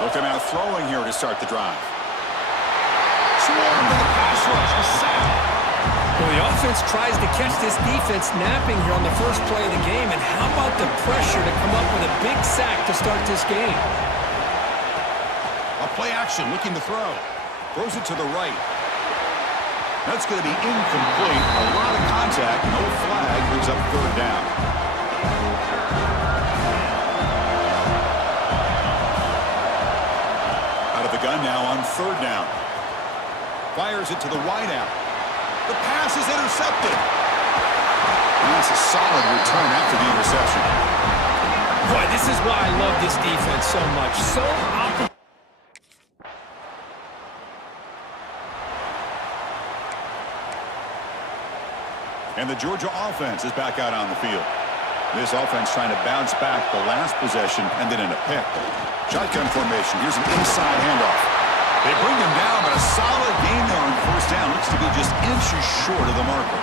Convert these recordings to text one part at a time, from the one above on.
Looking out throwing here to start the drive. Swarmed with the pass rush, a sack. Well, the offense tries to catch this defense napping here on the first play of the game, and how about the pressure to come up with a big sack to start this game? A play action, looking to throw. Throws it to the right. That's going to be incomplete. A lot of contact, no flag, brings up third down. third down. Fires it to the wideout. The pass is intercepted. And that's a solid return after the interception. Boy, this is why I love this defense so much. So opportune. And the Georgia offense is back out on the field. This offense trying to bounce back the last possession and then in a pick. Shotgun formation. Here's an inside handoff. They bring him down, but a solid gain there on first down. Looks to be just inches short of the marker.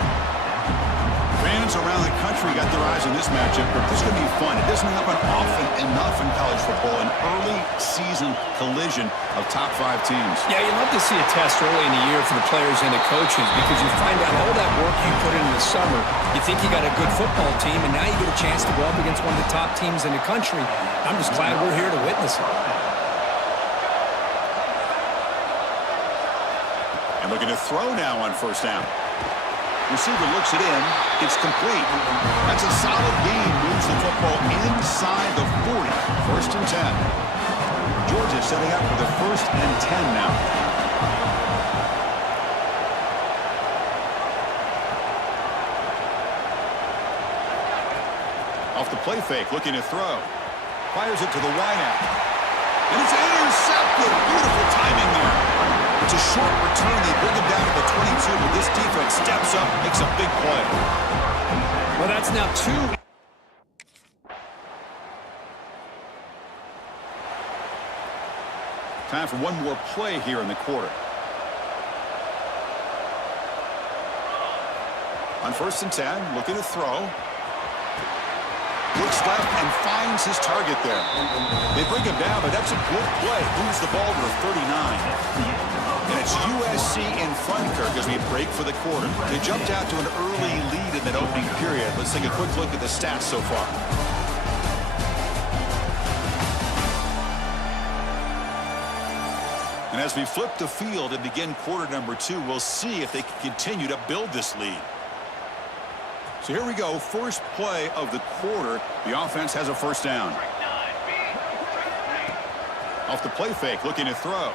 Fans around the country got their eyes on this matchup, but this is going to be fun. It doesn't happen often enough in college football, an early season collision of top 5 teams. Yeah, you love to see a test early in the year for the players and the coaches because you find out all that work you put in the summer. You think you got a good football team, and now you get a chance to go up against one of the top teams in the country. I'm just glad we're here to witness it. And looking to throw now on first down. Receiver looks it in. It's complete. That's a solid gain. Moves the football inside the 40. First and 10. Georgia setting up for the first and 10 now. Off the play fake, looking to throw. Fires it to the wideout. And it's intercepted. Beautiful timing there. It's a short return. They bring him down to the 22, but this defense steps up, makes a big play. Well, that's now 2. Time for one more play here in the quarter. On first and 10, looking to throw. Looks left and finds his target there. They bring him down, but that's a good play. Moves the ball to the 39. And it's USC in front, Kirk, as we break for the quarter. They jumped out to an early lead in that opening period. Let's take a quick look at the stats so far. And as we flip the field and begin quarter number 2, we'll see if they can continue to build this lead. So here we go, first play of the quarter. The offense has a first down. Off the play fake, looking to throw.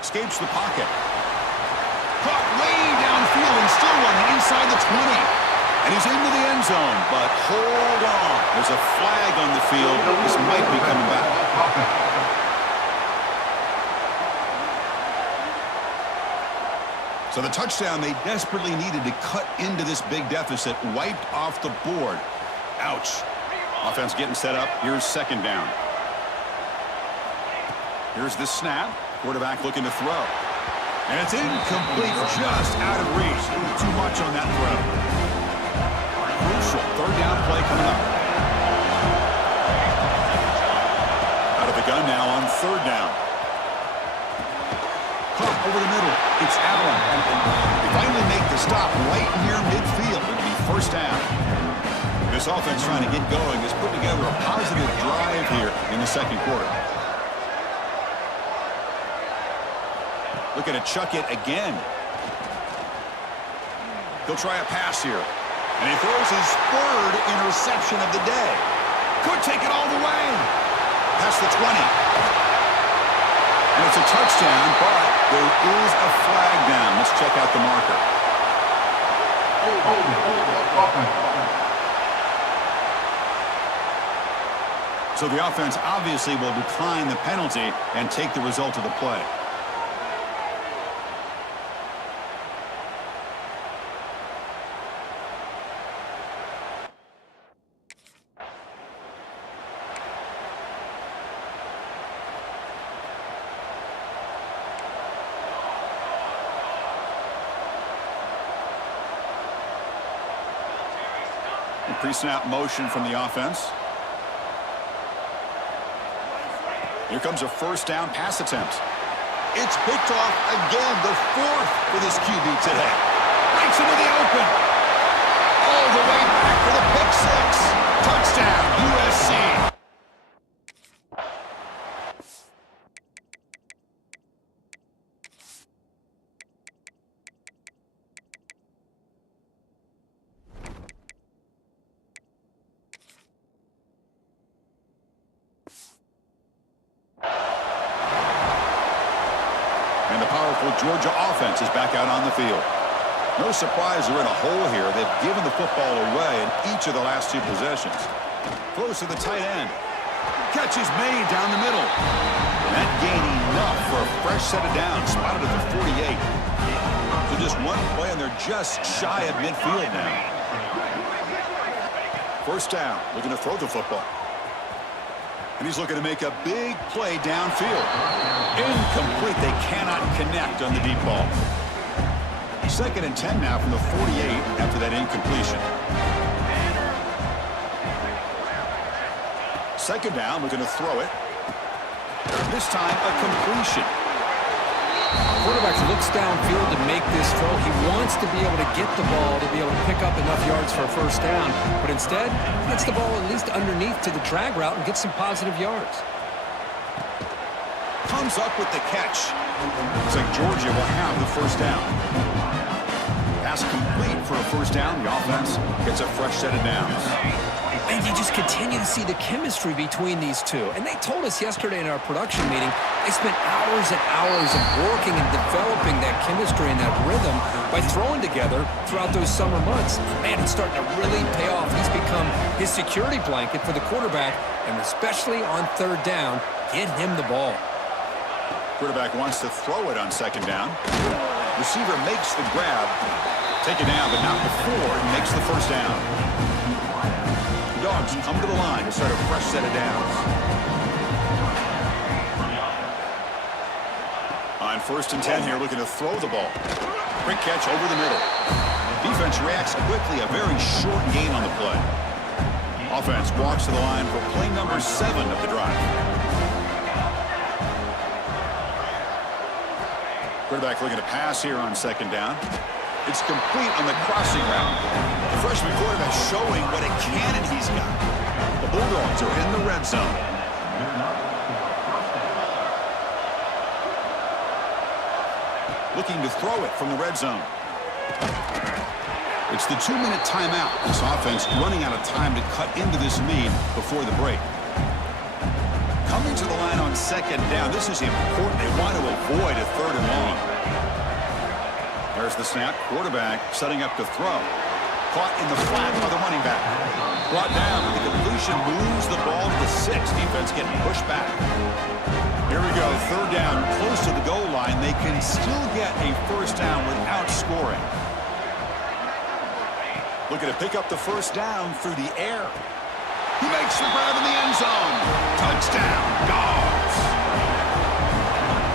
Escapes the pocket. Caught way downfield and still running inside the 20. And he's into the end zone, but hold on. There's a flag on the field. This might be coming back. So the touchdown they desperately needed to cut into this big deficit wiped off the board. Ouch. Offense getting set up. Here's second down. Here's the snap. Quarterback looking to throw. And it's incomplete, just out of reach. Too much on that throw. Crucial third down play coming up. Out of the gun now on third down. Caught over the middle. It's Allen. They finally make the stop right near midfield. It'll be first down. This offense trying to get going has put together a positive drive here in the second quarter. Looking to chuck it again. He'll try a pass here. And he throws his third interception of the day. Could take it all the way. Past the 20. And it's a touchdown, but there is a flag down. Let's check out the marker. So the offense obviously will decline the penalty and take the result of the play. Pre-snap motion from the offense. Here comes a first down pass attempt. It's picked off again, the fourth for this QB today. Breaks into the open. All the way back for the pick six. Touchdown, USC. And the powerful Georgia offense is back out on the field. No surprise they're in a hole here. They've given the football away in each of the last 2 possessions. Close to the tight end. Catch is made down the middle. And that gain enough for a fresh set of downs, spotted at the 48. So just one play, and they're just shy of midfield now. First down, looking to throw the football. And he's looking to make a big play downfield. Incomplete. They cannot connect on the deep ball. 2nd and 10 now from the 48 after that incompletion. 2nd down, looking to throw it. This time, a completion. Quarterback looks downfield to make this throw. He wants to be able to get the ball to be able to pick up enough yards for a first down. But instead, he gets the ball at least underneath to the drag route and gets some positive yards. Comes up with the catch. Looks like Georgia will have the first down. Pass complete for a first down. The offense gets a fresh set of downs. And you just continue to see the chemistry between these two. And they told us yesterday in our production meeting, they spent hours and hours of working and developing that chemistry and that rhythm by throwing together throughout those summer months. Man, it's starting to really pay off. He's become his security blanket for the quarterback, and especially on 3rd down, get him the ball. Quarterback wants to throw it on 2nd down. Receiver makes the grab. Take it down, but not before he makes the first down. Dogs come to the line to start a fresh set of downs. On 1st and 10 here, looking to throw the ball. Quick catch over the middle. Defense reacts quickly, a very short gain on the play. Offense walks to the line for play number 7 of the drive. Quarterback looking to pass here on 2nd down. It's complete on the crossing route. The freshman quarterback showing what a cannon he's got. The Bulldogs are in the red zone. Looking to throw it from the red zone. It's the 2-minute timeout. This offense running out of time to cut into this lead before the break. Coming to the line on 2nd down. This is important. They want to avoid a 3rd and long. There's the snap. Quarterback setting up to throw. Caught in the flat by the running back. Brought down. The completion moves the ball to the 6. Defense getting pushed back. Here we go. 3rd down. Close to the goal line. They can still get a first down without scoring. Looking to pick up the first down through the air. He makes the grab in the end zone. Touchdown, Dogs.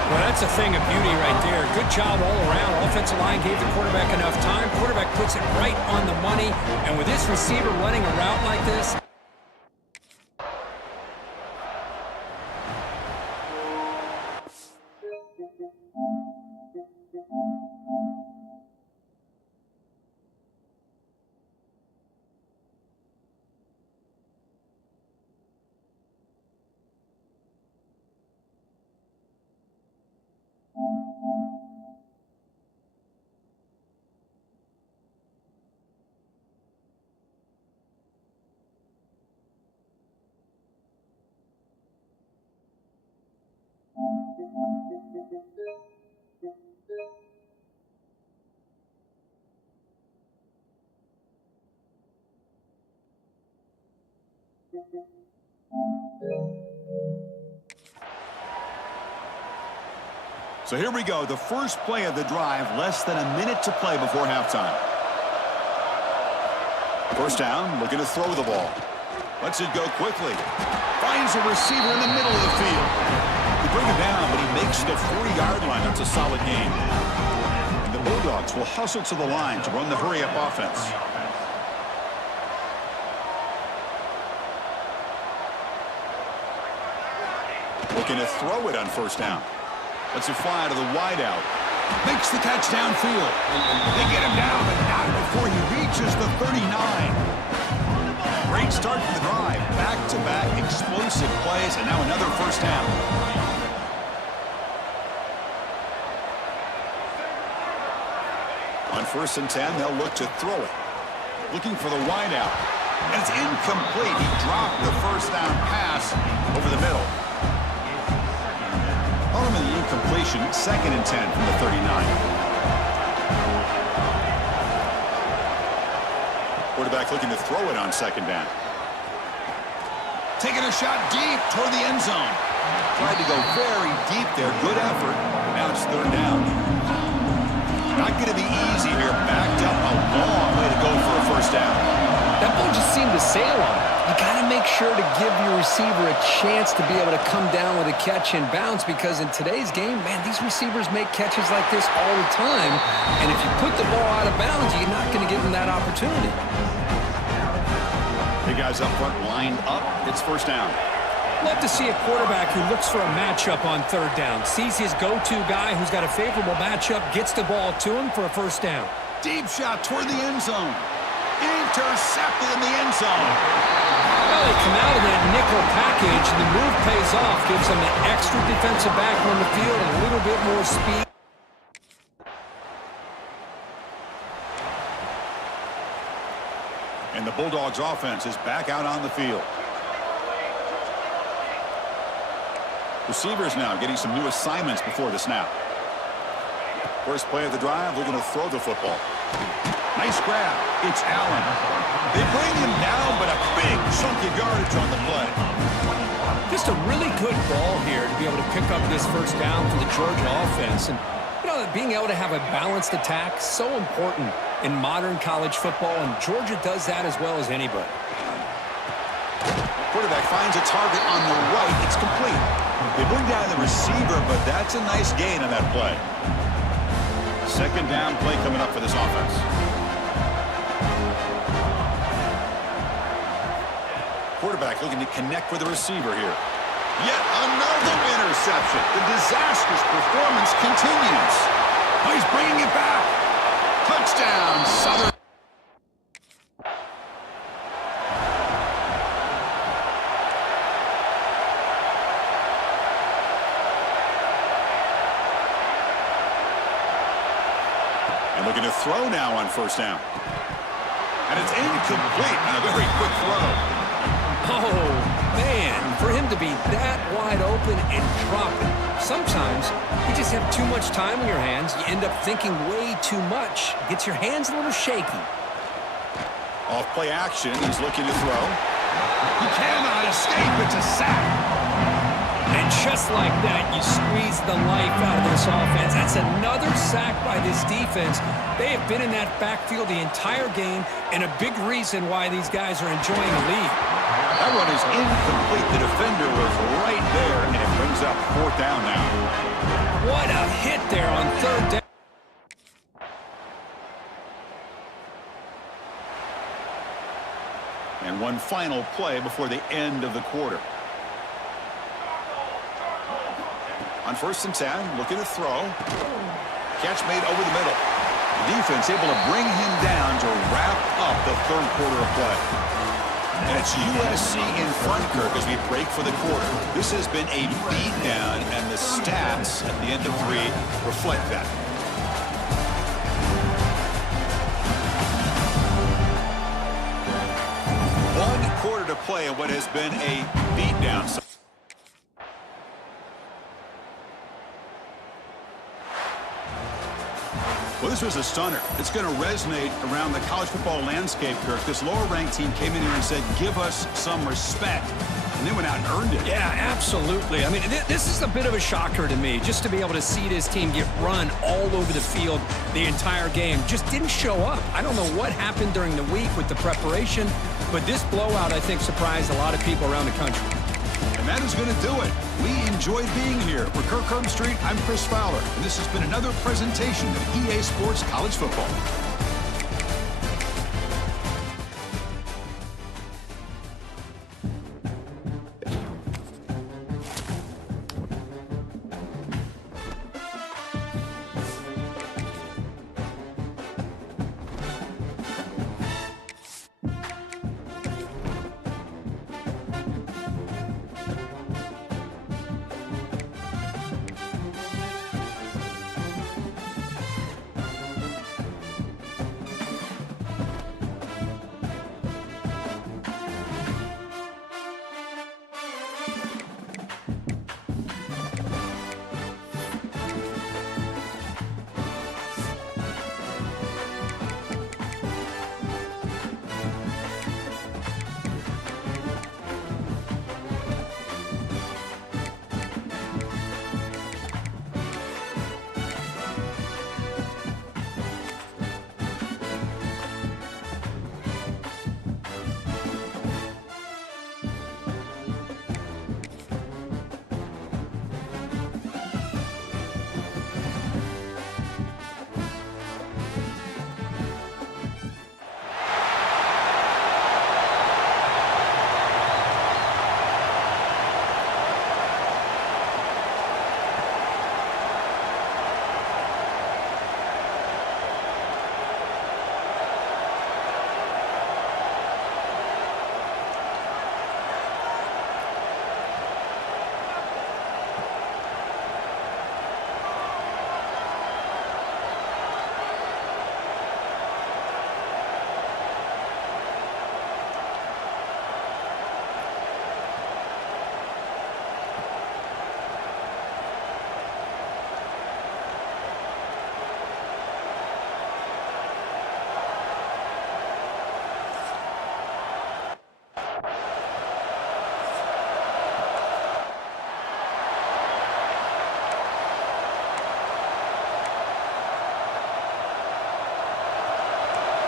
Well, that's a thing of beauty right there. Good job all around. Offensive line gave the quarterback enough time. Quarterback puts it right on the money. And with this receiver running a route like this, So here we go, the first play of the drive, less than a minute to play before halftime. First down, looking to throw the ball. Lets it go quickly. Finds a receiver in the middle of the field. They bring him down, but he makes the 40-yard line. That's a solid gain. And the Bulldogs will hustle to the line to run the hurry-up offense. Looking to throw it on first down. Lets it fly to the wideout. Makes the catch downfield. They get him down, but not before he reaches the 39. Great start to the drive. Back-to-back explosive plays, and now another first down. On 1st and 10, they'll look to throw it. Looking for the wideout. And it's incomplete. He dropped the first down pass over the middle. The incompletion formation, 2nd and 10 from the 39. Quarterback looking to throw it on 2nd down. Taking a shot deep toward the end zone. Tried to go very deep there. Good effort. Now it's 3rd down. Not going to be easy here. Backed up a long way to go for a 1st down. That ball just seemed to sail on it. You got to make sure to give your receiver a chance to be able to come down with a catch and bounce, because in today's game, man, these receivers make catches like this all the time. And if you put the ball out of bounds, you're not going to give them that opportunity. Big guys up front lined up. It's 1st down. Love to see a quarterback who looks for a matchup on 3rd down, sees his go-to guy who's got a favorable matchup, gets the ball to him for a 1st down. Deep shot toward the end zone. Intercepted in the end zone. Well, they come out of that nickel package, and the move pays off, gives them an extra defensive back on the field and a little bit more speed. And the Bulldogs offense is back out on the field. Receivers now getting some new assignments before the snap. First play of the drive, looking to throw the football. Nice grab. It's Allen. They bring him down, but a big chunky yardage on the play. Just a really good ball here to be able to pick up this 1st down for the Georgia offense. And, you know, being able to have a balanced attack, so important in modern college football, and Georgia does that as well as anybody. Quarterback finds a target on the right. It's complete. They bring down the receiver, but that's a nice gain on that play. 2nd down play coming up for this offense. Quarterback looking to connect with the receiver here. Yet another interception. The disastrous performance continues. Oh, he's bringing it back. Touchdown, Southern. And looking to throw now on 1st down. And it's incomplete on a very quick throw. Oh, man, for him to be that wide open and drop it. Sometimes you just have too much time in your hands. You end up thinking way too much. Gets your hands a little shaky. Off play action. He's looking to throw. He cannot escape. It's a sack. And just like that, you squeeze the life out of this offense. That's another sack by this defense. They have been in that backfield the entire game, and a big reason why these guys are enjoying the lead. That one is incomplete. The defender was right there, and it brings up 4th down now. What a hit there on 3rd down. And one final play before the end of the quarter. On 1st and 10, looking to throw. Catch made over the middle. The defense able to bring him down to wrap up the 3rd quarter of play. And it's USC in front, Kirk, as we break for the quarter. This has been a beatdown, and the stats at the end of 3 reflect that. One quarter to play in what has been a beatdown. Well, this was a stunner. It's going to resonate around the college football landscape, Kirk. This lower-ranked team came in here and said, give us some respect. And they went out and earned it. Yeah, absolutely. I mean, this is a bit of a shocker to me, just to be able to see this team get run all over the field the entire game. Just didn't show up. I don't know what happened during the week with the preparation, but this blowout, I think, surprised a lot of people around the country. And that is going to do it. We enjoyed being here. For Kirk Herbstreit, I'm Chris Fowler, and this has been another presentation of EA Sports College Football.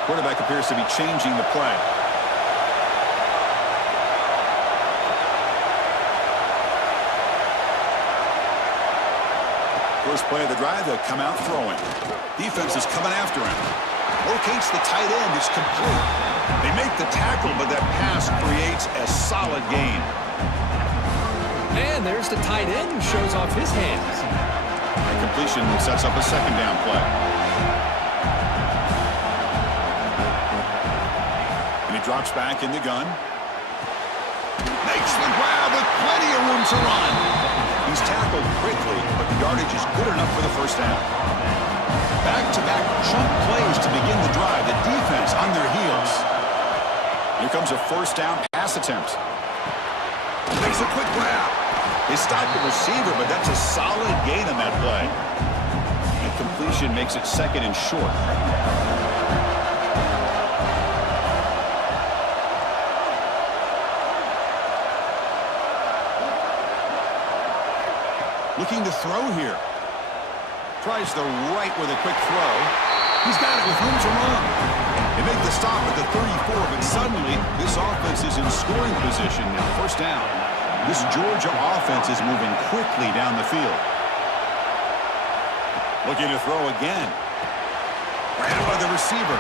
Quarterback appears to be changing the play. First play of the drive, they'll come out throwing. Defense is coming after him. Locates the tight end. It's complete. They make the tackle, but that pass creates a solid gain. And there's the tight end who shows off his hands. The completion sets up a second down play. And he drops back in the gun. Makes the grab with plenty of room to run. He's tackled quickly, but the yardage is good enough for the first down. Back-to-back chunk plays to begin the drive. The defense on their heels. Here comes a first down pass attempt. Makes a quick grab. They stopped the receiver, but that's a solid gain on that play. And completion makes it second and short. Looking to throw here. Tries the right with a quick throw. He's got it with room to run. They make the stop at the 34, but suddenly this offense is in scoring position now. First down. This Georgia offense is moving quickly down the field. Looking to throw again. Ran by the receiver.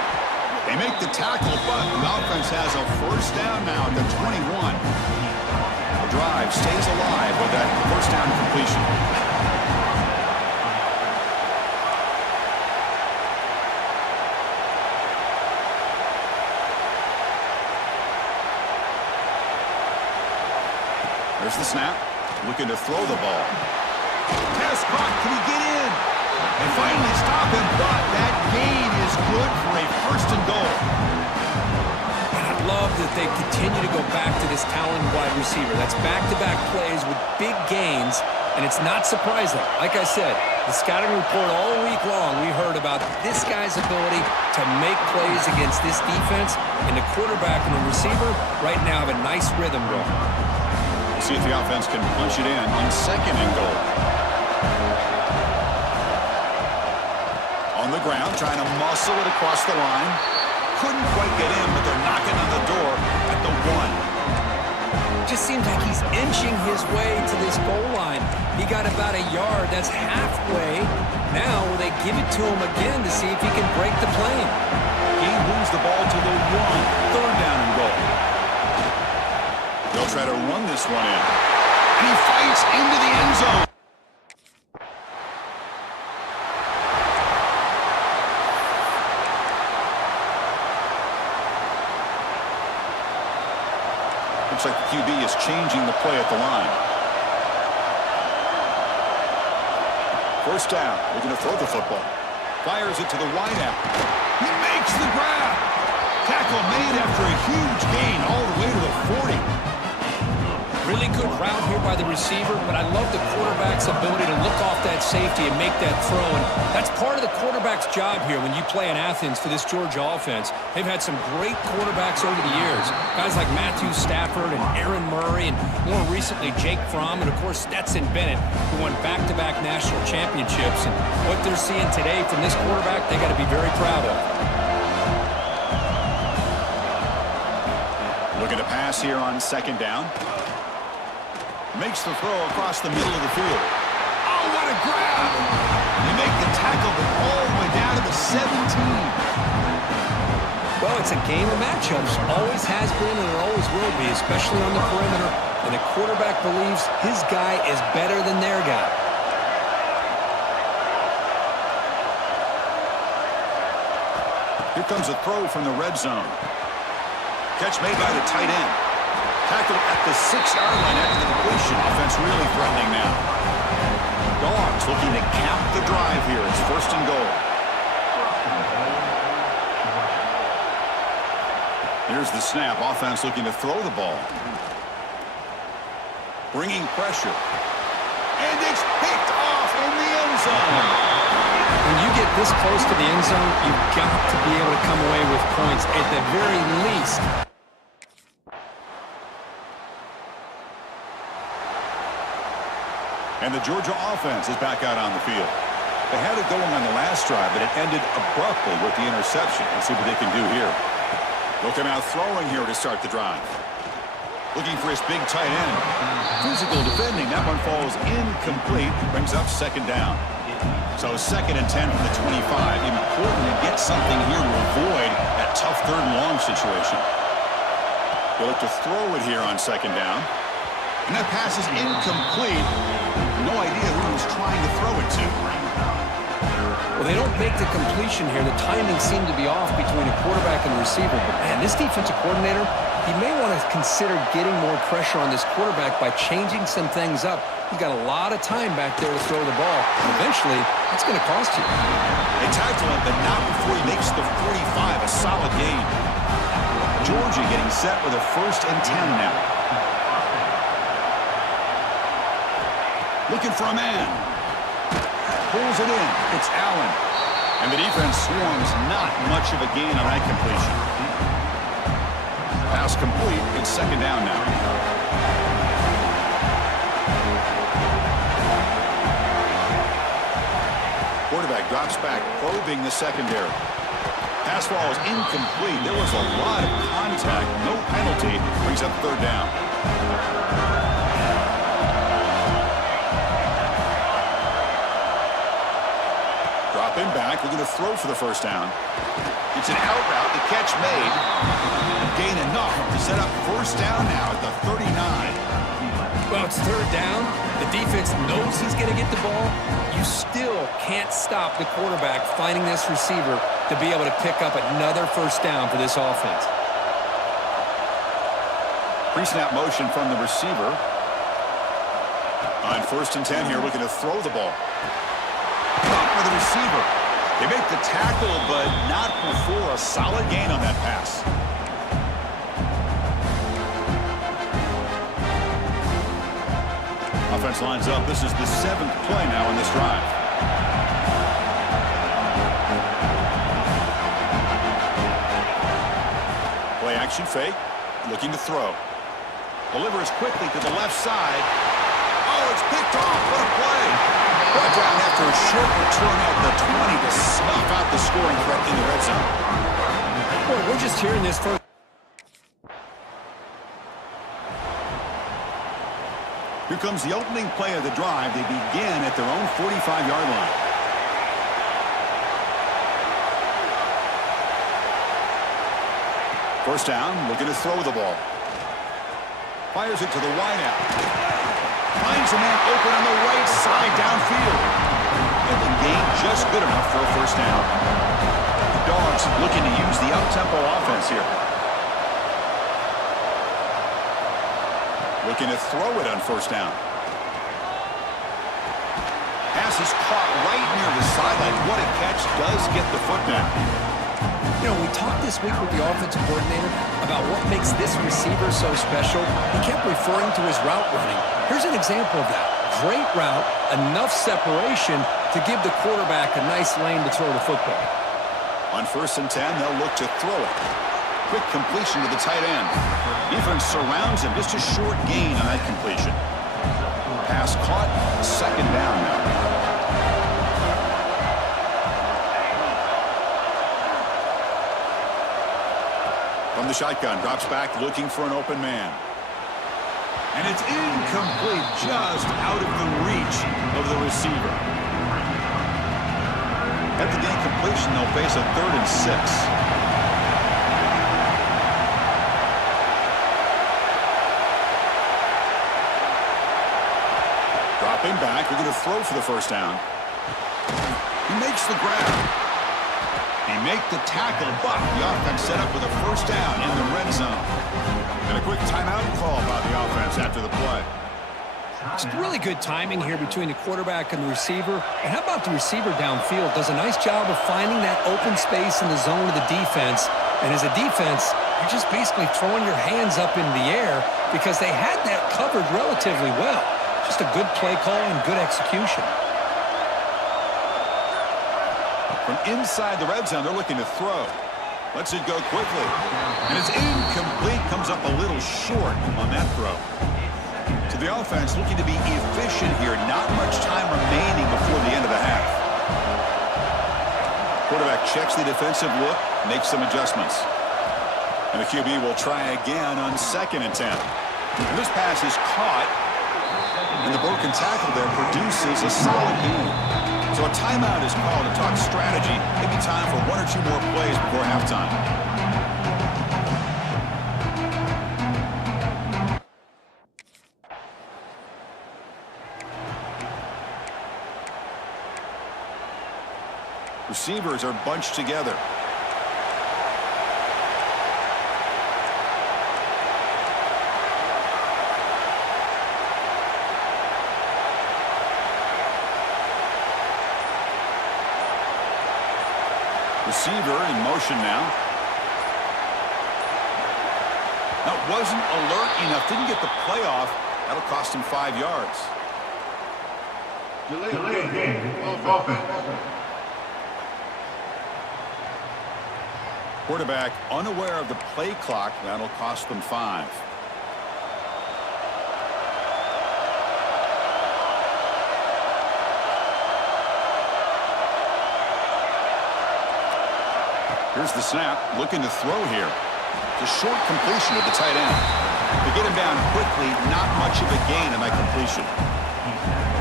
They make the tackle, but the offense has a first down now at the 21. The drive stays alive with that first down completion. There's the snap. Looking to throw the ball. Pass caught. Can he get in? They finally stop him, but that gain is good for a first and goal. And I love that they continue to go back to this talented wide receiver. That's back-to-back plays with big gains, and it's not surprising. Like I said, the scouting report all week long, we heard about this guy's ability to make plays against this defense, and the quarterback and the receiver right now have a nice rhythm going. See if the offense can punch it in on second and goal. On the ground, trying to muscle it across the line. Couldn't quite get in, but they're knocking on the door at the 1. Just seems like he's inching his way to this goal line. He got about a yard. That's halfway. Now will they give it to him again to see if he can break the plane? He moves the ball to the 1. Third down and goal. They'll try to run this one in. And he fights into the end zone. Looks like the QB is changing the play at the line. First down. Looking to throw the football. Fires it to the wideout. He makes the grab. Tackle made after a huge gain all the way to the 40. Really good route here by the receiver, but I love the quarterback's ability to look off that safety and make that throw. And that's part of the quarterback's job here when you play in Athens for this Georgia offense. They've had some great quarterbacks over the years. Guys like Matthew Stafford and Aaron Murray, and more recently Jake Fromm, and of course Stetson Bennett, who won back-to-back national championships. And what they're seeing today from this quarterback, they got to be very proud of. Looking to pass here on second down. Makes the throw across the middle of the field. Oh, what a grab! They make the tackle, but all the way down to the 17. Well, it's a game of matchups. Always has been and it always will be, especially on the perimeter. And the quarterback believes his guy is better than their guy. Here comes a throw from the red zone. Catch made by the tight end. Tackled at the 6-yard line after the completion. Offense really threatening now. Dogs looking to cap the drive here. It's first and goal. Here's the snap. Offense looking to throw the ball. Bringing pressure. And it's picked off in the end zone. When you get this close to the end zone, you've got to be able to come away with points at the very least. And the Georgia offense is back out on the field. They had it going on the last drive, but it ended abruptly with the interception. Let's see what they can do here. They'll come out throwing here to start the drive. Looking for his big tight end. Physical defending. That one falls incomplete. Brings up second down. So 2nd and 10 from the 25. Important to get something here to avoid that tough 3rd and long situation. They'll look to throw it here on 2nd down. And that pass is incomplete. No idea who he was trying to throw it to. Well, they don't make the completion here. The timing seemed to be off between a quarterback and the receiver. But, man, this defensive coordinator, he may want to consider getting more pressure on this quarterback by changing some things up. He's got a lot of time back there to throw the ball. Eventually, it's going to cost you. They tackle him, but not before he makes the 45, a solid gain. Georgia getting set with a 1st and 10 now. Looking for a man. Pulls it in. It's Allen. And the defense swarms. Not much of a gain on that completion. Pass complete. It's 2nd down now. Quarterback drops back, probing the secondary. Pass ball is incomplete. There was a lot of contact. No penalty. Brings up 3rd down. Dropping back, looking to throw for the 1st down. It's an out route, the catch made. Gain enough to set up 1st down now at the 39. Well, it's 3rd down. The defense knows he's going to get the ball. You still can't stop the quarterback finding this receiver to be able to pick up another 1st down for this offense. Pre-snap motion from the receiver. On 1st and 10 here, looking to throw the ball. Caught by the receiver. They make the tackle, but not before a solid gain on that pass. Offense lines up. This is the 7th play now in this drive. Play action fake. Looking to throw. Delivers quickly to the left side. Oh, it's picked off. What a play. Brought down after a short return at the 20 to snuff out the scoring threat in the red zone. Boy, we're just hearing this first. Here comes the opening play of the drive. They begin at their own 45-yard line. First down, looking to throw the ball. Fires it to the wideout. Finds a man open on the right side downfield. And the gain just good enough for a 1st down. The Dogs looking to use the up-tempo offense here. Looking to throw it on 1st down. Pass is caught right near the sideline. What a catch. Does get the foot down. You know, we talked this week with the offensive coordinator about what makes this receiver so special. He kept referring to his route running. Here's an example of that. Great route, enough separation to give the quarterback a nice lane to throw the football. On 1st and 10, they'll look to throw it. Quick completion to the tight end. Defense surrounds him. Just a short gain on that completion. Pass caught. 2nd down now. From the shotgun, drops back, looking for an open man. And it's incomplete, just out of the reach of the receiver. At the gain completion, they'll face a 3rd and 6. Dropping back, we're going to throw for the 1st down. He makes the grab. He make the tackle, but the offense set up with a 1st down in the red zone. And a quick timeout call by the offense after the play. It's really good timing here between the quarterback and the receiver. And how about the receiver downfield? Does a nice job of finding that open space in the zone of the defense. And as a defense, you're just basically throwing your hands up in the air because they had that covered relatively well. Just a good play call and good execution. From inside the red zone, they're looking to throw. Lets it go quickly. And it's incomplete. Comes up a little short on that throw. So the offense looking to be efficient here. Not much time remaining before the end of the half. Quarterback checks the defensive look, makes some adjustments. And the QB will try again on 2nd and 10. And this pass is caught, and the broken tackle there produces a solid gain. So a timeout is called to talk strategy. Maybe time for 1 or 2 more plays before halftime. Receivers are bunched together. Receiver in motion now. That wasn't alert enough. Didn't get the play off. That'll cost him 5 yards. Delay game. Offense. Quarterback unaware of the play clock. That'll cost them 5. Here's the snap, looking to throw here. It's a short completion to the tight end. To get him down quickly, not much of a gain on that completion.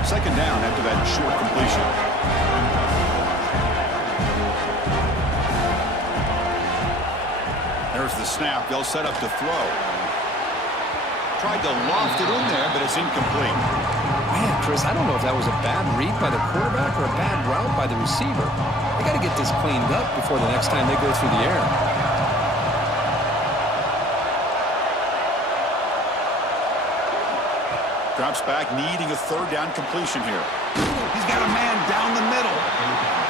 2nd down after that short completion. There's the snap. They'll set up to throw. Tried to loft it in there, but it's incomplete. Man, Chris, I don't know if that was a bad read by the quarterback or a bad route by the receiver. They got to get this cleaned up before the next time they go through the air. Drops back, needing a 3rd down completion here. He's got a man down the middle.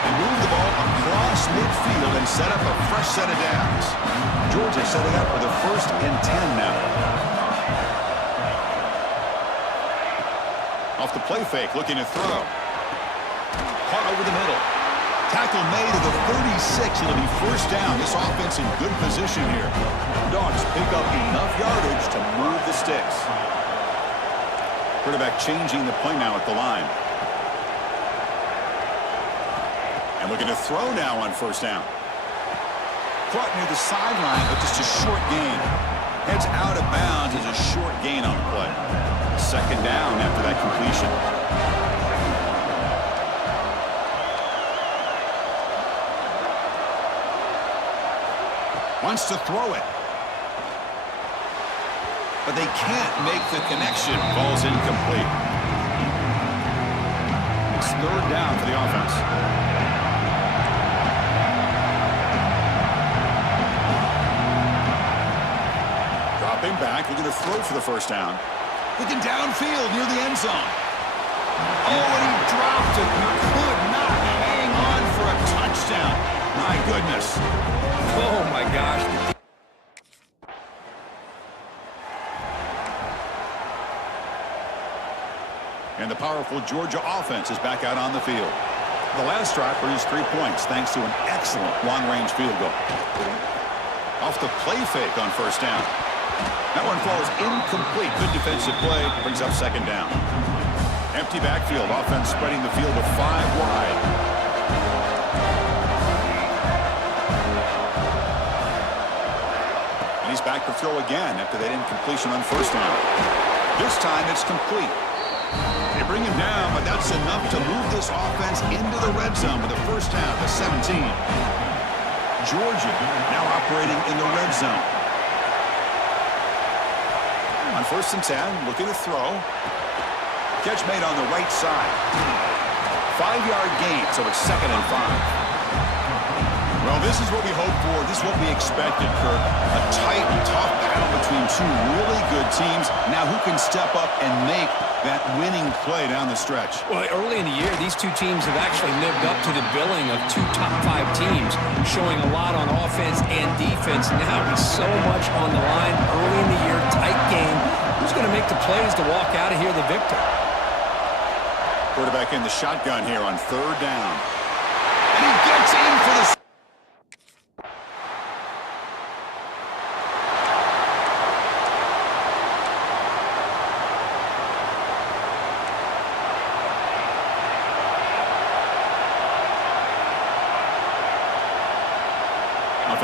They move the ball across midfield and set up a fresh set of downs. Georgia setting up for the 1st and 10 now. Off the play fake, looking to throw. Caught over the middle. Tackle made to the 36. It'll be 1st down. This offense in good position here. Dogs pick up enough yardage to move the sticks. Quarterback changing the play now at the line. And looking to throw now on 1st down. Caught near the sideline, but just a short gain. Heads out of bounds as a short gain on the play. 2nd down after that completion. Wants to throw it. But they can't make the connection. Ball's incomplete. It's 3rd down for the offense. Dropping back, looking to throw for the 1st down. Looking downfield near the end zone. Oh, and he dropped it. He could not hang on for a touchdown. My goodness. Oh, my gosh. And the powerful Georgia offense is back out on the field. The last drive produced 3 points thanks to an excellent long-range field goal. Off the play fake on 1st down. That one falls incomplete. Good defensive play. Brings up 2nd down. Empty backfield. Offense spreading the field with 5 wide. And he's back to throw again after that incompletion on 1st down. This time it's complete. They bring him down, but that's enough to move this offense into the red zone with a 1st down to 17. Georgia now operating in the red zone. On 1st and 10, looking to throw. Catch made on the right side. 5-yard gain, so it's 2nd and 5. Well, this is what we hoped for. This is what we expected, Kirk. A tight, tough battle between 2 really good teams. Now who can step up and make that winning play down the stretch? Well, early in the year, these 2 teams have actually lived up to the billing of 2 top 5 teams, showing a lot on offense and defense. Now with so much on the line early in the year, tight game. Who's going to make the plays to walk out of here the victor? Quarterback in the shotgun here on 3rd down. And he gets in for the...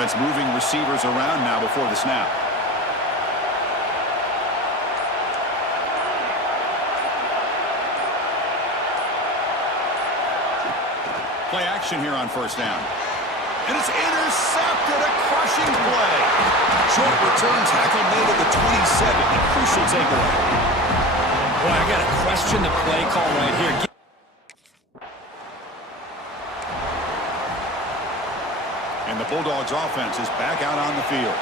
offense moving receivers around now before the snap. Play action here on first down. And it's intercepted, a crushing play. Short return tackle made at the 27, a crucial takeaway. Boy, I got to question the play call right here. And the Bulldogs offense is back out on the field.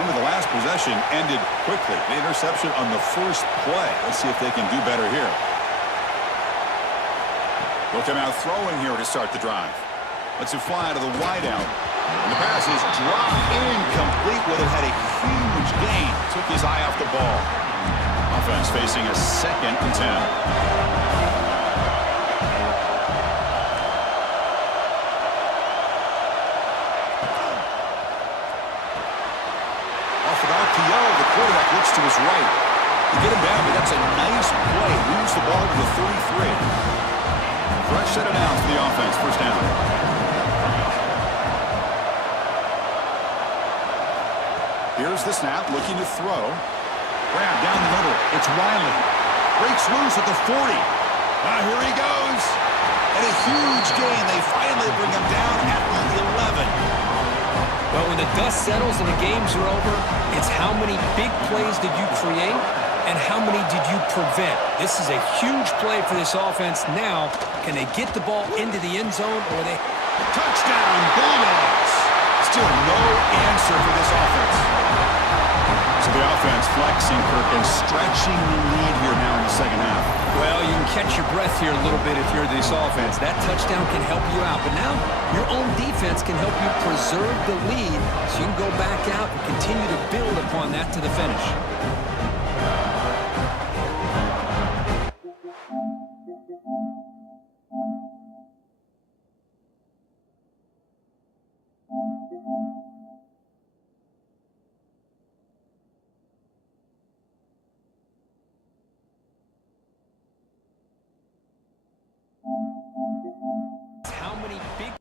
Remember, the last possession ended quickly. The interception on the first play. Let's see if they can do better here. They'll come out throwing here to start the drive. Let's it fly to the wideout. And the pass is dropped incomplete. Well, it had a huge gain. Took his eye off the ball. Offense facing a 2nd and 10. Off of RPO, the quarterback looks to his right. To get him down, but that's a nice play. Moves the ball to the 33. Fresh set of downs for the offense. First down. Here's the snap, looking to throw. Grab down the middle. It's Riley. Breaks loose at the 40. Here he goes. And a huge gain. They finally bring him down at the 11. Well, when the dust settles and the games are over, it's how many big plays did you create and how many did you prevent. This is a huge play for this offense. Now, can they get the ball into the end zone or they... Touchdown, Bulldogs. Still no answer for this offense. So the offense flexing, Kirk, and stretching the lead here now in the second half. Well, you can catch your breath here a little bit if you're this offense. That touchdown can help you out. But now your own defense can help you preserve the lead so you can go back out and continue to build upon that to the finish. How many big...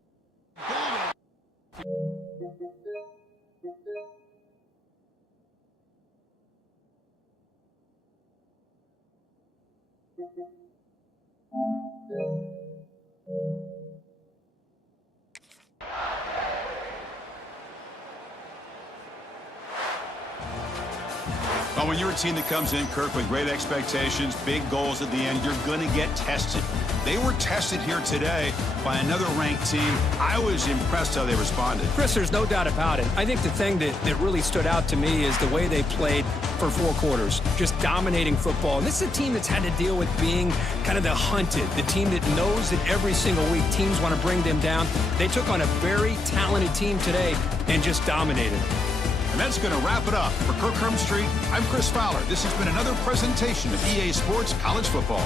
Well, when you're a team that comes in, Kirk, with great expectations, big goals at the end, you're going to get tested. They were tested here today by another ranked team. I was impressed how they responded. Chris, there's no doubt about it. I think the thing that really stood out to me is the way they played for 4 quarters, just dominating football. And this is a team that's had to deal with being kind of the hunted, the team that knows that every single week teams want to bring them down. They took on a very talented team today and just dominated. And that's going to wrap it up. For Kirk Street, I'm Chris Fowler. This has been another presentation of EA Sports College Football.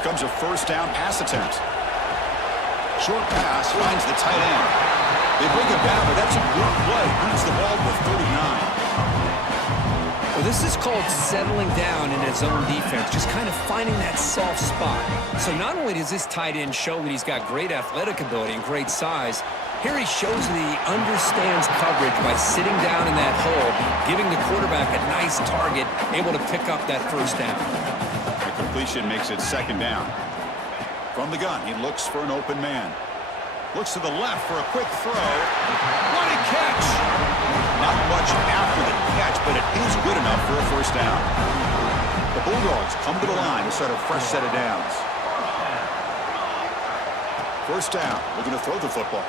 Here comes a first down pass attempt. Short pass finds the tight end. They bring it down, but that's a good play. Brings the ball to 39. Well, this is called settling down in his own defense, just kind of finding that soft spot. So not only does this tight end show that he's got great athletic ability and great size, here he shows that he understands coverage by sitting down in that hole, giving the quarterback a nice target, able to pick up that first down. The completion makes it second down. From the gun, he looks for an open man. Looks to the left for a quick throw. What a catch! Not much after the catch, but it is good enough for a first down. The Bulldogs come to the line to start a fresh set of downs. First down, looking to throw the football.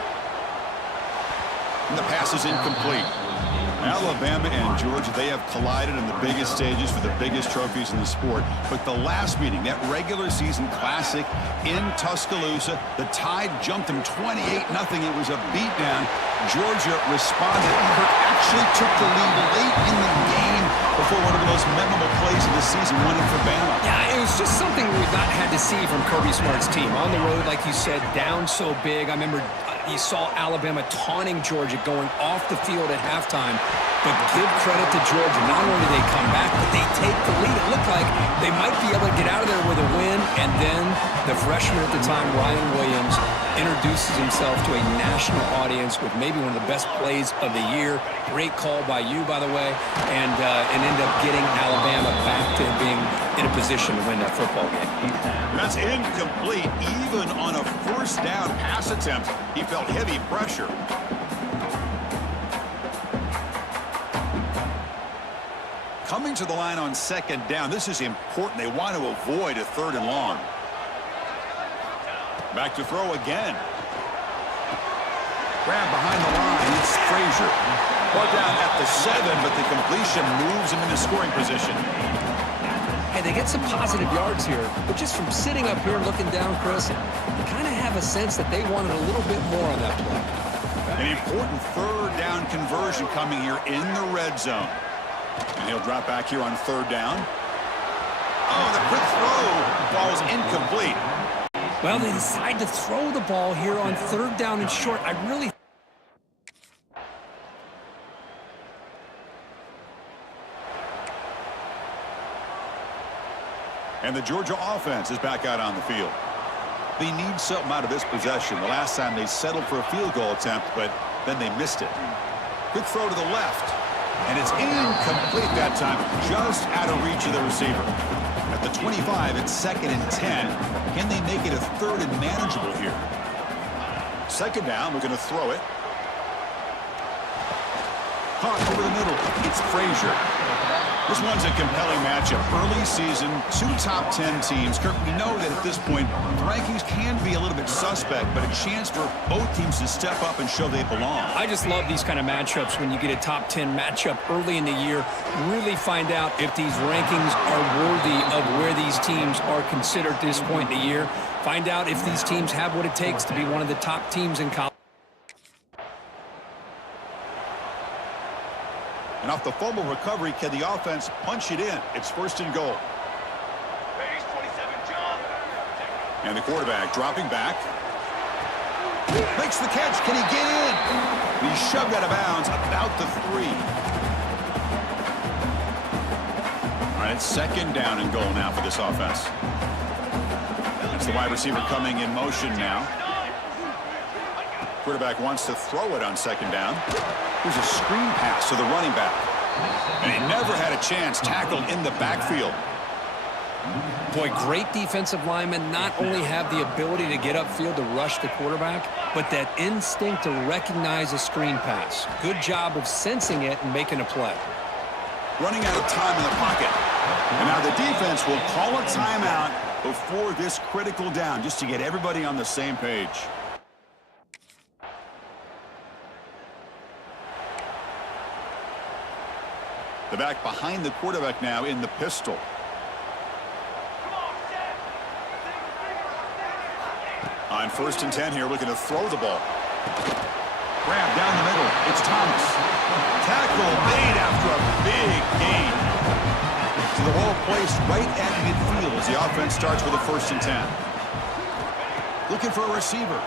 And the pass is incomplete. Alabama and Georgia, they have collided in the biggest stages for the biggest trophies in the sport. But the last meeting, that regular season classic in Tuscaloosa, the Tide jumped them 28-0. It was a beatdown. Georgia responded. Kirk actually took the lead late in the game before one of the most memorable plays of the season went in for Bama. Yeah, it was just something we've not had to see from Kirby Smart's team. On the road, like you said, down so big. I remember you saw Alabama taunting Georgia going off the field at halftime. But give credit to Georgia. Not only do they come back, but they take the lead. It looked like they might be able to get out of there with a win. And then the freshman at the time, Ryan Williams, introduces himself to a national audience with maybe one of the best plays of the year. Great call by you, by the way. And end up getting Alabama back to being in a position to win that football game. That's incomplete. Even on a first down pass attempt, he felt heavy pressure. Coming to the line on second down, this is important. They want to avoid a third and long. Back to throw again. Grab behind the line, it's Frazier. Ball down at the 7, but the completion moves him into scoring position. Hey, they get some positive yards here, but just from sitting up here and looking down, Chris, you kind of have a sense that they wanted a little bit more on that play. An important third down conversion coming here in the red zone. And he'll drop back here on third down. Oh, the quick throw falls incomplete. Well, they decide to throw the ball here on third down and short. I really... And the Georgia offense is back out on the field. They need something out of this possession. The last time they settled for a field goal attempt, but then they missed it. Quick throw to the left. And it's incomplete that time, just out of reach of the receiver. At the 25, it's 2nd and 10. Can they make it a third and manageable here? Second down, we're going to throw it. Caught over the middle. It's Frazier. This one's a compelling matchup. Early season, 2 top 10 teams. Kirk, we know that at this point, the rankings can be a little bit suspect, but a chance for both teams to step up and show they belong. I just love these kind of matchups when you get a top 10 matchup early in the year. Really find out if these rankings are worthy of where these teams are considered at this point in the year. Find out if these teams have what it takes to be one of the top teams in college. And off the fumble recovery, can the offense punch it in? It's 1st and goal. And the quarterback dropping back. Makes the catch. Can he get in? He's shoved out of bounds about the 3. All right, it's 2nd down and goal now for this offense. It's the wide receiver coming in motion now. Quarterback wants to throw it on 2nd down. Here's a screen pass to the running back. And he never had a chance tackled in the backfield. Boy, great defensive linemen not only have the ability to get upfield to rush the quarterback, but that instinct to recognize a screen pass. Good job of sensing it and making a play. Running out of time in the pocket. And now the defense will call a timeout before this critical down, just to get everybody on the same page. The back behind the quarterback now in the pistol. On 1st and 10 here, looking to throw the ball. Grab down the middle. It's Thomas. Tackle made after a big gain. So the ball placed right at midfield as the offense starts with a 1st and 10. Looking for a receiver.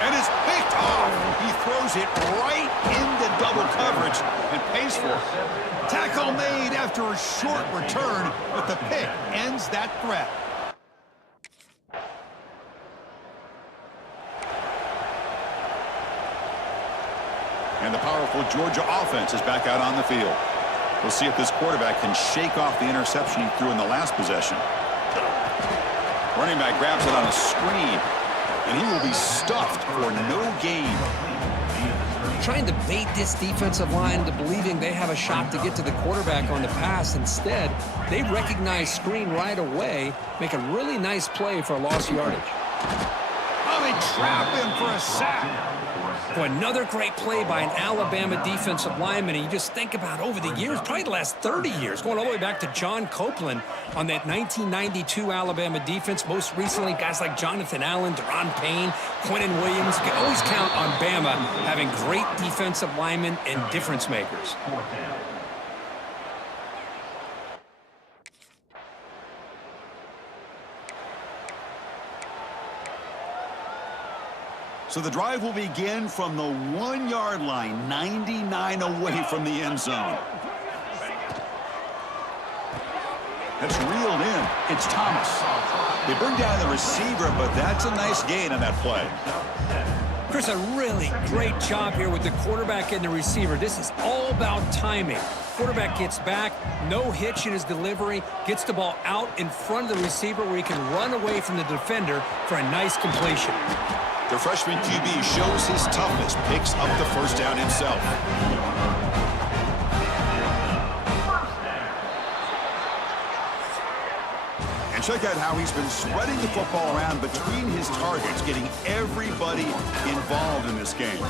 And it's picked off. He throws it right into double coverage and pays for it. Tackle made after a short return, but the pick ends that threat. And the powerful Georgia offense is back out on the field. We'll see if this quarterback can shake off the interception he threw in the last possession. Running back grabs it on a screen, and he will be stuffed for no gain. Trying to bait this defensive line to believing they have a shot to get to the quarterback on the pass. Instead, they recognize screen right away, make a really nice play for a lost yardage. Oh, they trap him for a sack. Boy, another great play by an Alabama defensive lineman. And you just think about over the years, probably the last 30 years, going all the way back to John Copeland on that 1992 Alabama defense. Most recently, guys like Jonathan Allen, Deron Payne, Quentin Williams. You can always count on Bama having great defensive linemen and difference makers. So the drive will begin from the 1-yard line, 99 away from the end zone. That's reeled in. It's Thomas. They bring down the receiver, but that's a nice gain on that play. Chris, a really great job here with the quarterback and the receiver. This is all about timing. Quarterback gets back, no hitch in his delivery, gets the ball out in front of the receiver where he can run away from the defender for a nice completion. The freshman QB shows his toughness, picks up the 1st down himself. And check out how he's been spreading the football around between his targets, getting everybody involved in this game.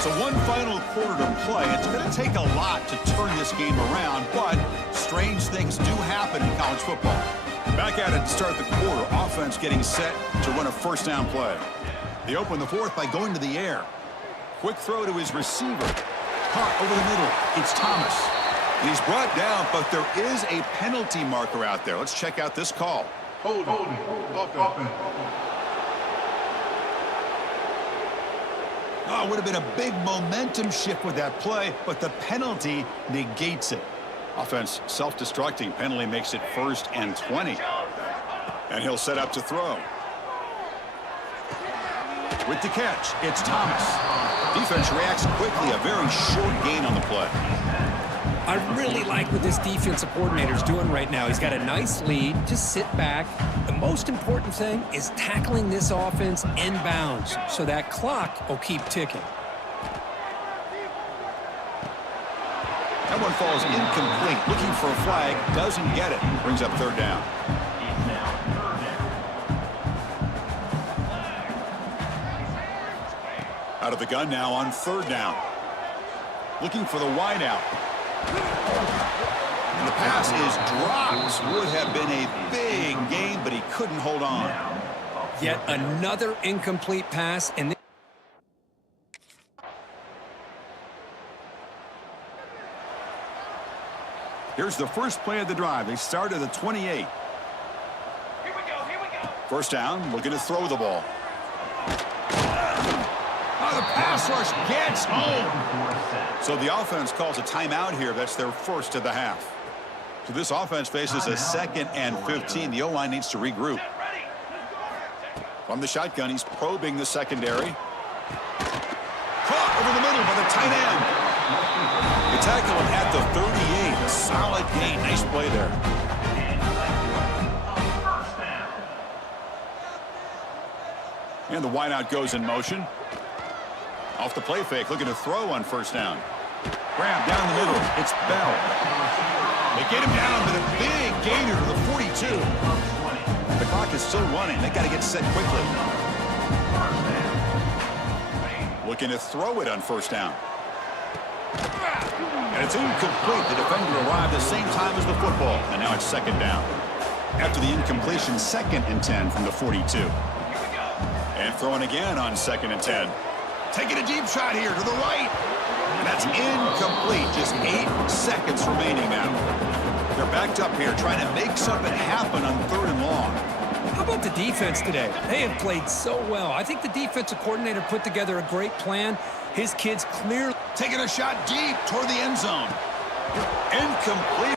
So one final quarter to play. It's going to take a lot to turn this game around, but strange things do happen in college football. Back at it to start the quarter. Offense getting set to run a 1st down play. They open the 4th by going to the air. Quick throw to his receiver. Caught over the middle. It's Thomas. And he's brought down, but there is a penalty marker out there. Let's check out this call. Holding. Offense. Oh, it would have been a big momentum shift with that play, but the penalty negates it. Offense self-destructing. Penalty makes it 1st and 20. And he'll set up to throw. With the catch, it's Thomas. Defense reacts quickly. A very short gain on the play. I really like what this defensive coordinator is doing right now. He's got a nice lead. Just sit back. The most important thing is tackling this offense inbounds so that clock will keep ticking. That one falls incomplete. Looking for a flag. Doesn't get it. Brings up 3rd down. Out of the gun now on 3rd down. Looking for the wide out. And the pass is dropped. Would have been a big gain, but he couldn't hold on. Yet another incomplete pass. And here's the first play of the drive. They start at the 28. Here we go. 1st down, looking to throw the ball. Oh, the pass rush gets home. So the offense calls a timeout here. That's their 1st of the half. So this offense faces a 2nd and 15. The O-line needs to regroup. From the shotgun, he's probing the secondary. Caught over the middle by the tight end. They tackle him at the 38. Solid gain. Nice play there. And the wideout goes in motion. Off the play fake, looking to throw on 1st down. Grab down the middle. It's Bell. They get him down, but a big gainer to the 42. The clock is still running. They got to get set quickly. Looking to throw it on 1st down. And it's incomplete. The defender arrived the same time as the football. And now it's 2nd down. After the incompletion, 2nd and 10 from the 42. And throwing again on 2nd and 10. Taking a deep shot here to the right. And that's incomplete. Just 8 seconds remaining now. They're backed up here trying to make something happen on 3rd and long. How about the defense today? They have played so well. I think the defensive coordinator put together a great plan. His kids clearly taking a shot deep toward the end zone. Incomplete.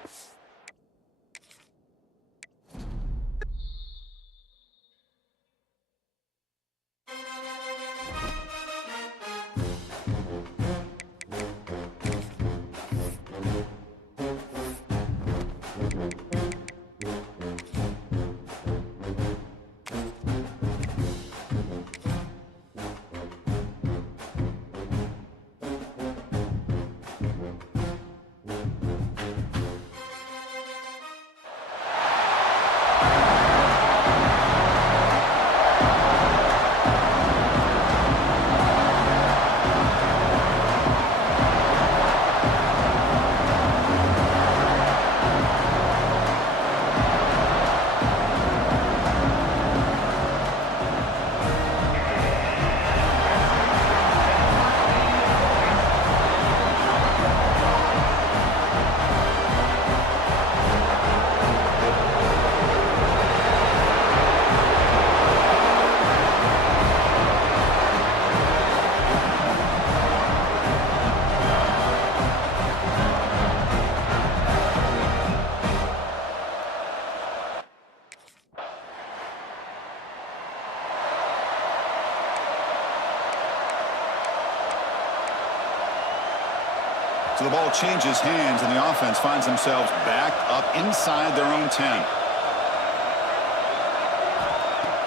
So the ball changes hands, and the offense finds themselves back up inside their own 10.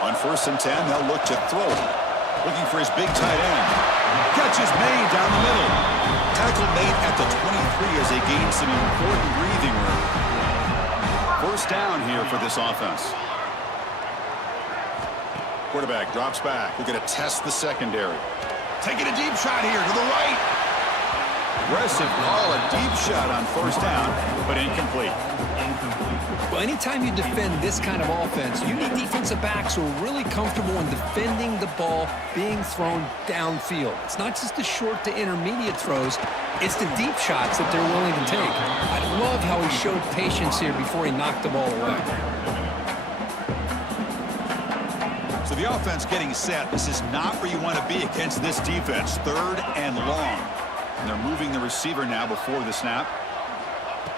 On 1st and 10, they'll look to throw. Looking for his big tight end. Catch is made down the middle. Tackle made at the 23 as they gain some important breathing room. 1st down here for this offense. Quarterback drops back. We're going to test the secondary. Taking a deep shot here to the right. Aggressive call, a deep shot on 1st down, but incomplete. Well, anytime you defend this kind of offense, you need defensive backs who are really comfortable in defending the ball being thrown downfield. It's not just the short to intermediate throws, it's the deep shots that they're willing to take. I love how he showed patience here before he knocked the ball away. So the offense getting set. This is not where you want to be against this defense. 3rd and long. And they're moving the receiver now before the snap.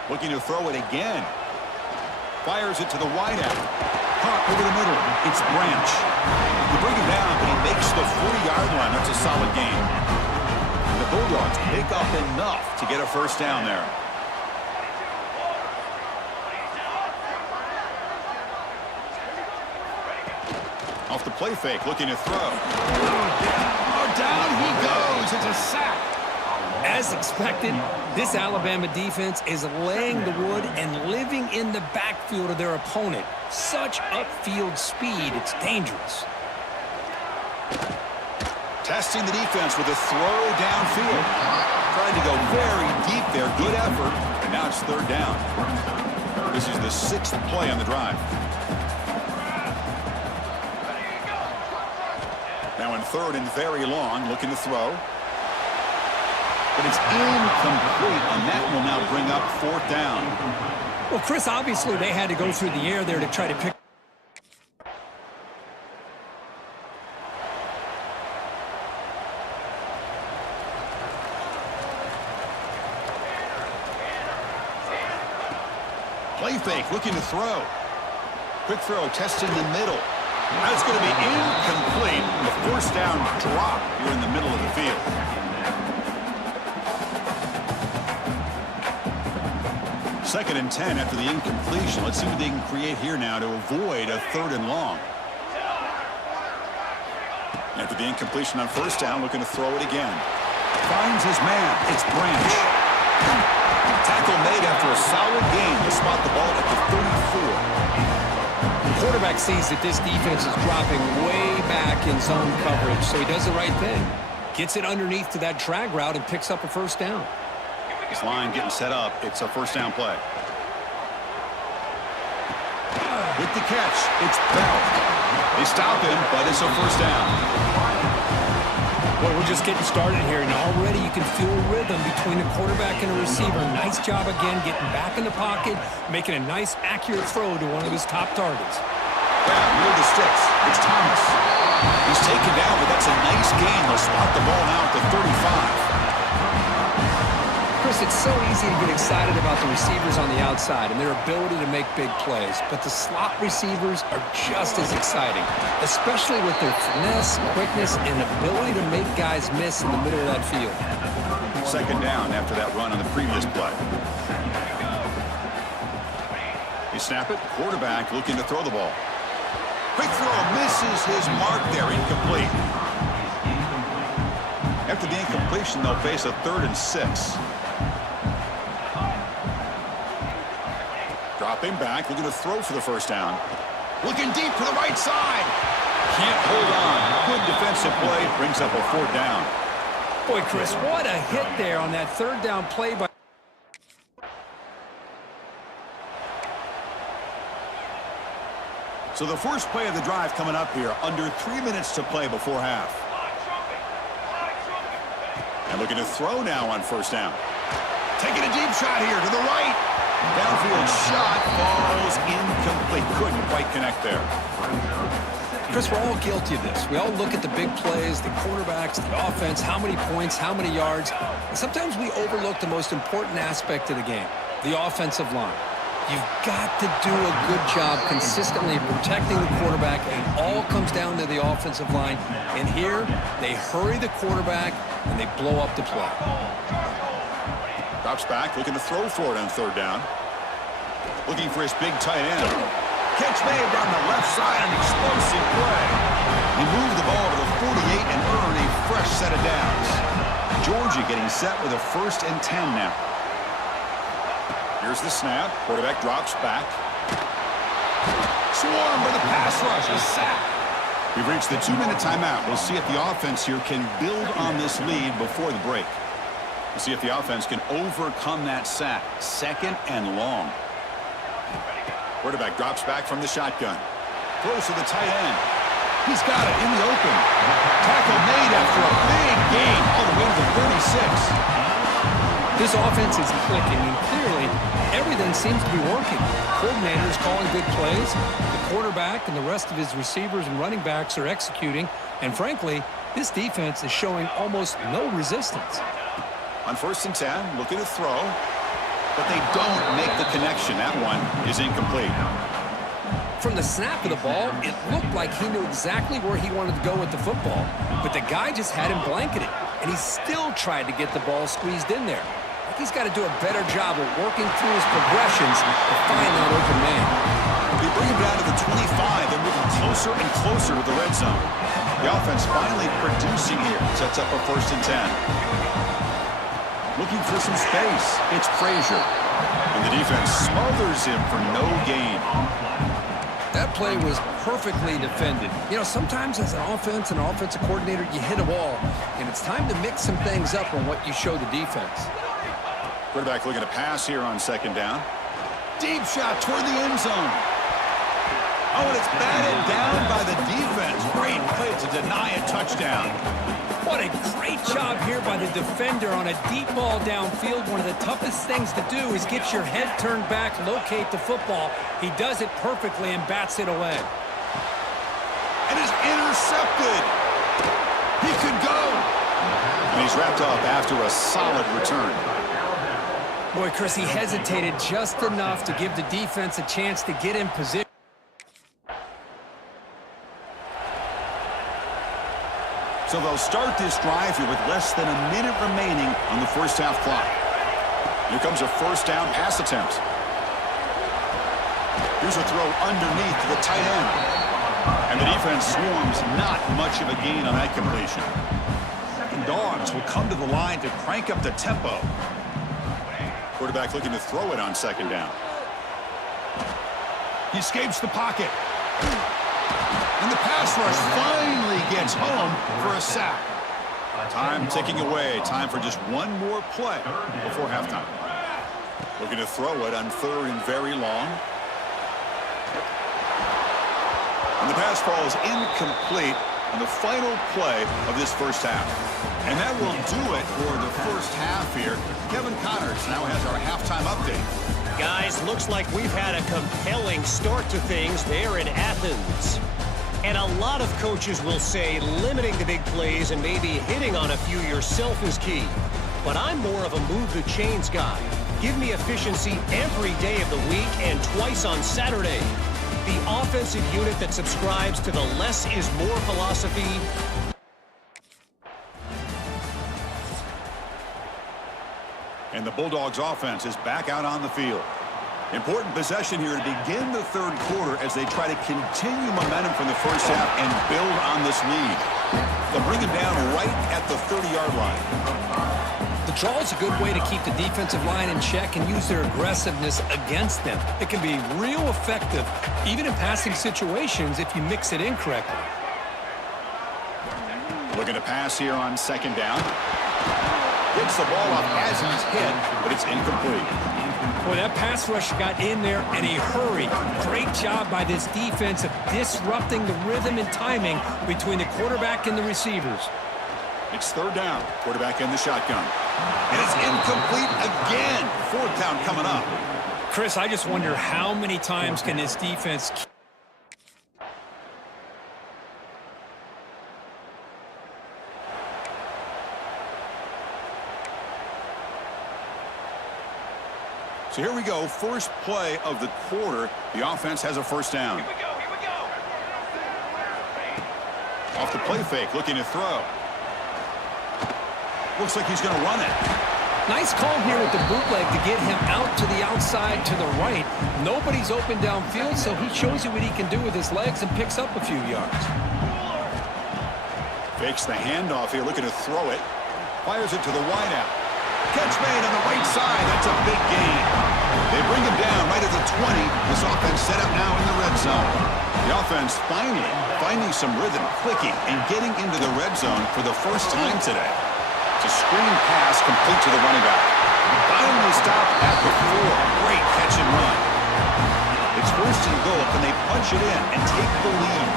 Looking to throw it again. Fires it to the wideout. Caught over the middle. It's Branch. You bring him down, but he makes the 40-yard line. That's a solid gain. The Bulldogs pick up enough to get a 1st down there. Off the play fake, looking to throw. Oh, down he goes. It's a sack. As expected, this Alabama defense is laying the wood and living in the backfield of their opponent. Such upfield speed, it's dangerous. Testing the defense with a throw downfield. Trying to go very deep there. Good effort. And now it's 3rd down. This is the 6th play on the drive. Now in 3rd and very long, looking to throw. But it's incomplete, and that will now bring up 4th down. Well, Chris, obviously they had to go through the air there to try to pick. Play fake, looking to throw. Quick throw, testing the middle. That's going to be incomplete. A 1st down drop here in the middle of the field. 2nd and 10 after the incompletion. Let's see what they can create here now to avoid a 3rd and long. After the incompletion on 1st down, looking to throw it again. Finds his man. It's Branch. Tackle made after a solid gain to spot the ball at the 34. The quarterback sees that this defense is dropping way back in zone coverage, so he does the right thing. Gets it underneath to that drag route and picks up a 1st down. This line getting set up. It's a 1st down play. With the catch, it's Bell. They stop him, but it's a first down. Well, we're just getting started here, and already you can feel a rhythm between a quarterback and a receiver. Nice job again getting back in the pocket, making a nice, accurate throw to one of his top targets. Yeah, near the sticks. It's Thomas. He's taken down, but that's a nice gain. They'll spot the ball now at the 35. Chris, it's so easy to get excited about the receivers on the outside and their ability to make big plays, but the slot receivers are just as exciting, especially with their finesse, quickness, and ability to make guys miss in the middle of that field. Second down after that run on the previous play. You snap it, quarterback looking to throw the ball. Quick throw, misses his mark there, incomplete. After the incompletion, they'll face a 3rd and 6. Dropping back, looking to throw for the first down. Looking deep to the right side. Can't hold on. Good defensive play, brings up a 4th down. Boy, Chris, what a hit there on that 3rd down play by... So the first play of the drive coming up here, under 3 minutes to play before half. And looking to throw now on first down. Taking a deep shot here to the right. Downfield shot falls incomplete. Couldn't quite connect there. Chris, we're all guilty of this. We all look at the big plays, the quarterbacks, the offense, how many points, how many yards. And sometimes we overlook the most important aspect of the game, the offensive line. You've got to do a good job consistently protecting the quarterback, and it all comes down to the offensive line. And here, they hurry the quarterback, and they blow up the play. Drops back, looking to throw for it on 3rd down. Looking for his big tight end. Catch made down the left side, an explosive play. He moved the ball to the 48 and earned a fresh set of downs. Georgia getting set with a 1st and 10 now. Here's the snap. Quarterback drops back. Swarmed by the pass rush. A sack. We've reached the 2-minute timeout. We'll see if the offense here can build on this lead before the break. We'll see if the offense can overcome that sack. 2nd and long. Quarterback drops back from the shotgun. Throws to the tight end. He's got it in the open. Tackle made after a big gain all the way to the 36. This offense is clicking, and clearly everything seems to be working. Coordinators calling good plays. The quarterback and the rest of his receivers and running backs are executing. And frankly, this defense is showing almost no resistance. On 1st and 10, looking to throw. But they don't make the connection. That one is incomplete. From the snap of the ball, it looked like he knew exactly where he wanted to go with the football. But the guy just had him blanketed. And he still tried to get the ball squeezed in there. He's got to do a better job of working through his progressions to find that open man. They bring him down to the 25. They're moving closer and closer to the red zone. The offense finally producing here. Sets up a 1st and 10. Looking for some space. It's Frazier. And the defense smothers him for no gain. That play was perfectly defended. You know, sometimes as an offense and an offensive coordinator, you hit a wall. And it's time to mix some things up on what you show the defense. Quarterback looking to pass here on 2nd down. Deep shot toward the end zone. Oh, and it's batted down by the defense. Great play to deny a touchdown. What a great job here by the defender on a deep ball downfield. One of the toughest things to do is get your head turned back, locate the football. He does it perfectly and bats it away. And is intercepted. He could go. And he's wrapped up after a solid return. Boy, Chris, he hesitated just enough to give the defense a chance to get in position. So they'll start this drive here with less than a minute remaining on the first half clock. Here comes a 1st down pass attempt. Here's a throw underneath to the tight end. And the defense swarms, not much of a gain on that completion. DAWGS will come to the line to crank up the tempo. Quarterback looking to throw it on 2nd down. He escapes the pocket. And the pass rush finally gets home for a sack. Time ticking away. Time for just one more play before halftime. Looking to throw it on 3rd and very long. And the pass falls incomplete on the final play of this first half. And that will do it for the first half here. Kevin Connors now has our halftime update. Guys, looks like we've had a compelling start to things there in Athens. And a lot of coaches will say limiting the big plays and maybe hitting on a few yourself is key. But I'm more of a move the chains guy. Give me efficiency every day of the week and twice on Saturday. The offensive unit that subscribes to the less is more philosophy. And the Bulldogs offense is back out on the field. Important possession here to begin the third quarter as they try to continue momentum from the first half and build on this lead. They'll bring him down right at the 30-yard line. The draw is a good way to keep the defensive line in check and use their aggressiveness against them. It can be real effective, even in passing situations, if you mix it in correctly. Looking to pass here on second down. Gets the ball up as he's hit, but it's incomplete. Boy, that pass rush got in there in a hurry. Great job by this defense of disrupting the rhythm and timing between the quarterback and the receivers. It's third down. Quarterback in the shotgun. And it's incomplete again. Fourth down coming up. Chris, I just wonder how many times can this defense... So here we go. First play of the quarter. The offense has a first down. Here we go, here we go. Off the play fake, looking to throw. Looks like he's going to run it. Nice call here with the bootleg to get him out to the outside to the right. Nobody's open downfield, so he shows you what he can do with his legs and picks up a few yards. Fakes the handoff here, looking to throw it. Fires it to the wideout. Catch made on the right side. That's a big gain. They bring him down right at the 20. This offense set up now in the red zone. The offense finally finding some rhythm, clicking, and getting into the red zone for the first time today. It's a screen pass complete to the running back. Finally stopped at the 4. Great catch and run. It's first and goal. Can they punch it in and take the lead?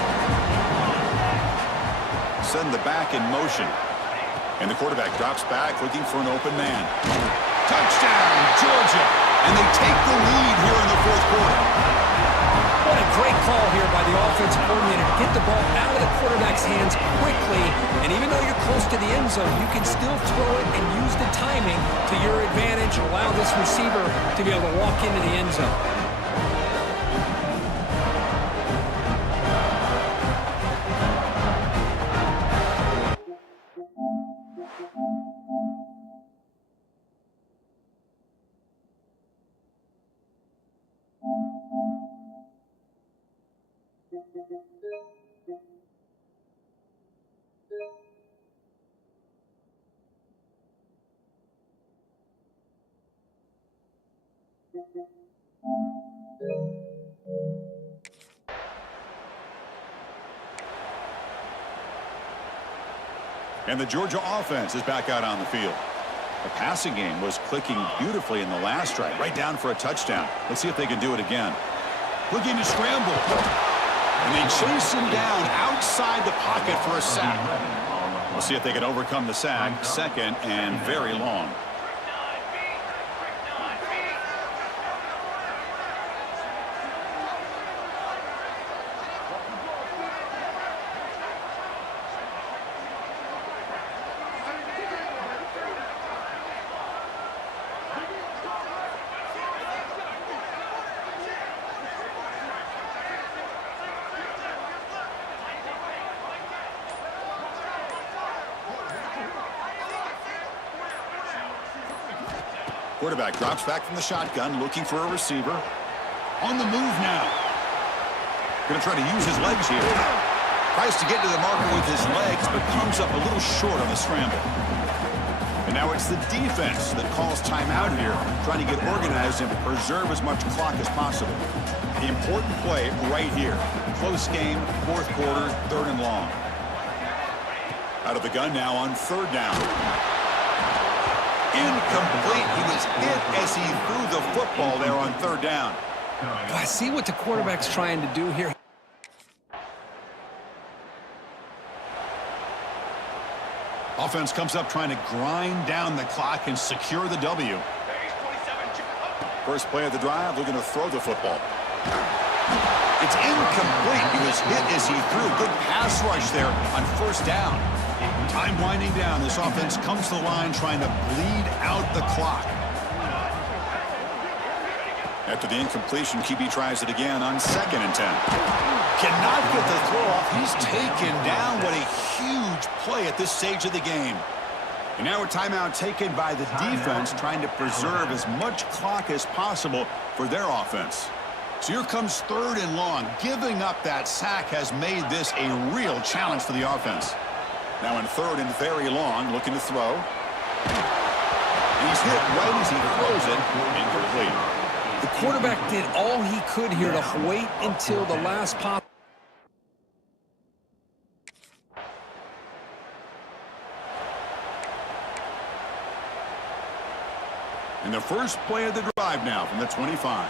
Send the back in motion. And the quarterback drops back, looking for an open man. Touchdown, Georgia! And they take the lead here in the fourth quarter. What a great call here by the offensive coordinator to get the ball out of the quarterback's hands quickly. And even though you're close to the end zone, you can still throw it and use the timing to your advantage and allow this receiver to be able to walk into the end zone. And the Georgia offense is back out on the field. The passing game was clicking beautifully in the last drive, right down for a touchdown. Let's see if they can do it again. Looking to scramble. And they chase him down outside the pocket for a sack. We'll see if they can overcome the sack. Second and very long. Quarterback drops back from the shotgun, looking for a receiver. On the move now. Going to try to use his legs here. Tries to get to the marker with his legs, but comes up a little short on the scramble. And now it's the defense that calls timeout here, trying to get organized and preserve as much clock as possible. The important play right here. Close game, fourth quarter, third and long. Out of the gun now on third down. Incomplete. He was hit as he threw the football there on third down. I see what the quarterback's trying to do here. Offense comes up trying to grind down the clock and secure the W. First play of the drive, looking to throw the football. It's incomplete. He was hit as he threw. Good pass rush there on first down. Time winding down. This offense comes to the line trying to bleed out the clock. After the incompletion, QB tries it again on 2nd and 10. Cannot get the throw off. He's taken down. What a huge play at this stage of the game. And now a timeout taken by the defense, trying to preserve as much clock as possible for their offense. So here comes 3rd and long. Giving up that sack has made this a real challenge for the offense. Now in 3rd and very long, looking to throw. He's hit right as he throws it. Incomplete. The quarterback did all he could here to wait until the last pop. And the first play of the drive now from the 25.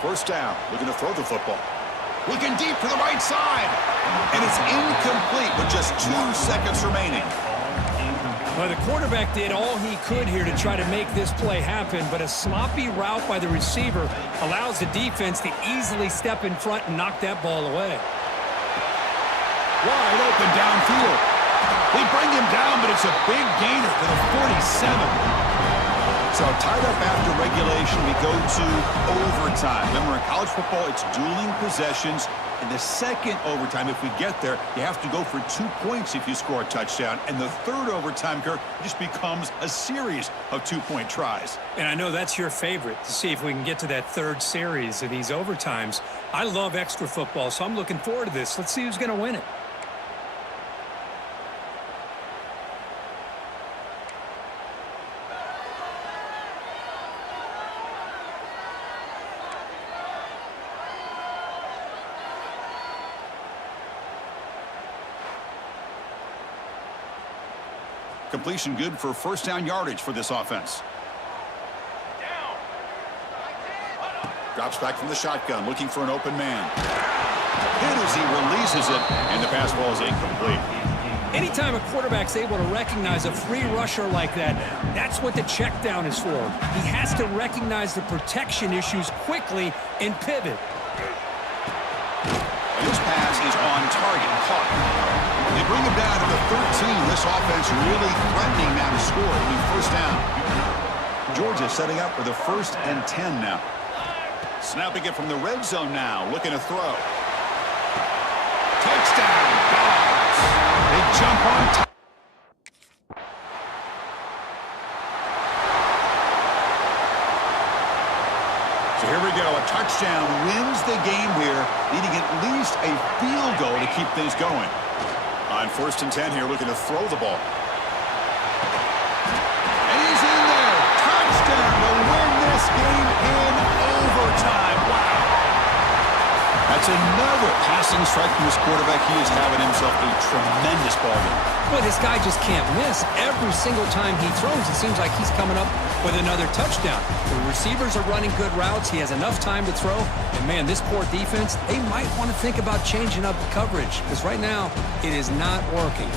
First down, looking to throw the football. Looking deep to the right side. And it's incomplete with just 2 seconds remaining. Well, the quarterback did all he could here to try to make this play happen, but a sloppy route by the receiver allows the defense to easily step in front and knock that ball away. Wide open downfield. They bring him down, but it's a big gainer for the 47. So tied up after regulation, we go to overtime. Remember, in college football, it's dueling possessions. In the second overtime, if we get there, you have to go for 2 points if you score a touchdown. And the third overtime, Kirk, just becomes a series of 2-point tries. And I know that's your favorite, to see if we can get to that 3rd series of these overtimes. I love extra football, so I'm looking forward to this. Let's see who's going to win it. Completion good for first down yardage for this offense. Drops back from the shotgun, looking for an open man. Hit as he releases it, and the pass ball is incomplete. Anytime a quarterback's able to recognize a free rusher like that, that's what the check down is for. He has to recognize the protection issues quickly and pivot. And this pass is on target, caught. They bring him down to the 13. This offense really threatening now to score. It'll be first down. Georgia setting up for the 1st and 10 now. Snapping it from the red zone now, looking to throw. Touchdown, DAWGS. They jump on top. So here we go. A touchdown wins the game here, needing at least a field goal to keep things going. On 1st and 10 here, looking to throw the ball. And he's in there. Touchdown to win this game in overtime. Wow. That's another passing strike from this quarterback. He is having himself a tremendous ball game. But this guy just can't miss. Every single time he throws, it seems like he's coming up with another touchdown. The receivers are running good routes. He has enough time to throw. And, man, this poor defense, they might want to think about changing up coverage because right now it is not working.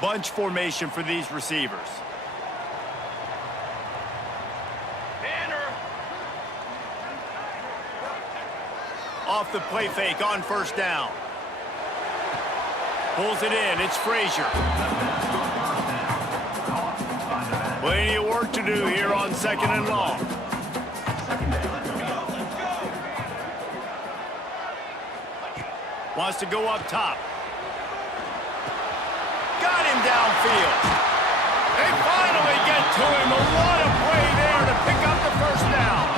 Bunch formation for these receivers. Off the play fake on first down. Pulls it in. It's Frazier. Plenty of work to do here on 2nd and long. Wants to go up top. Got him downfield. They finally get to him. What a play there to pick up the first down.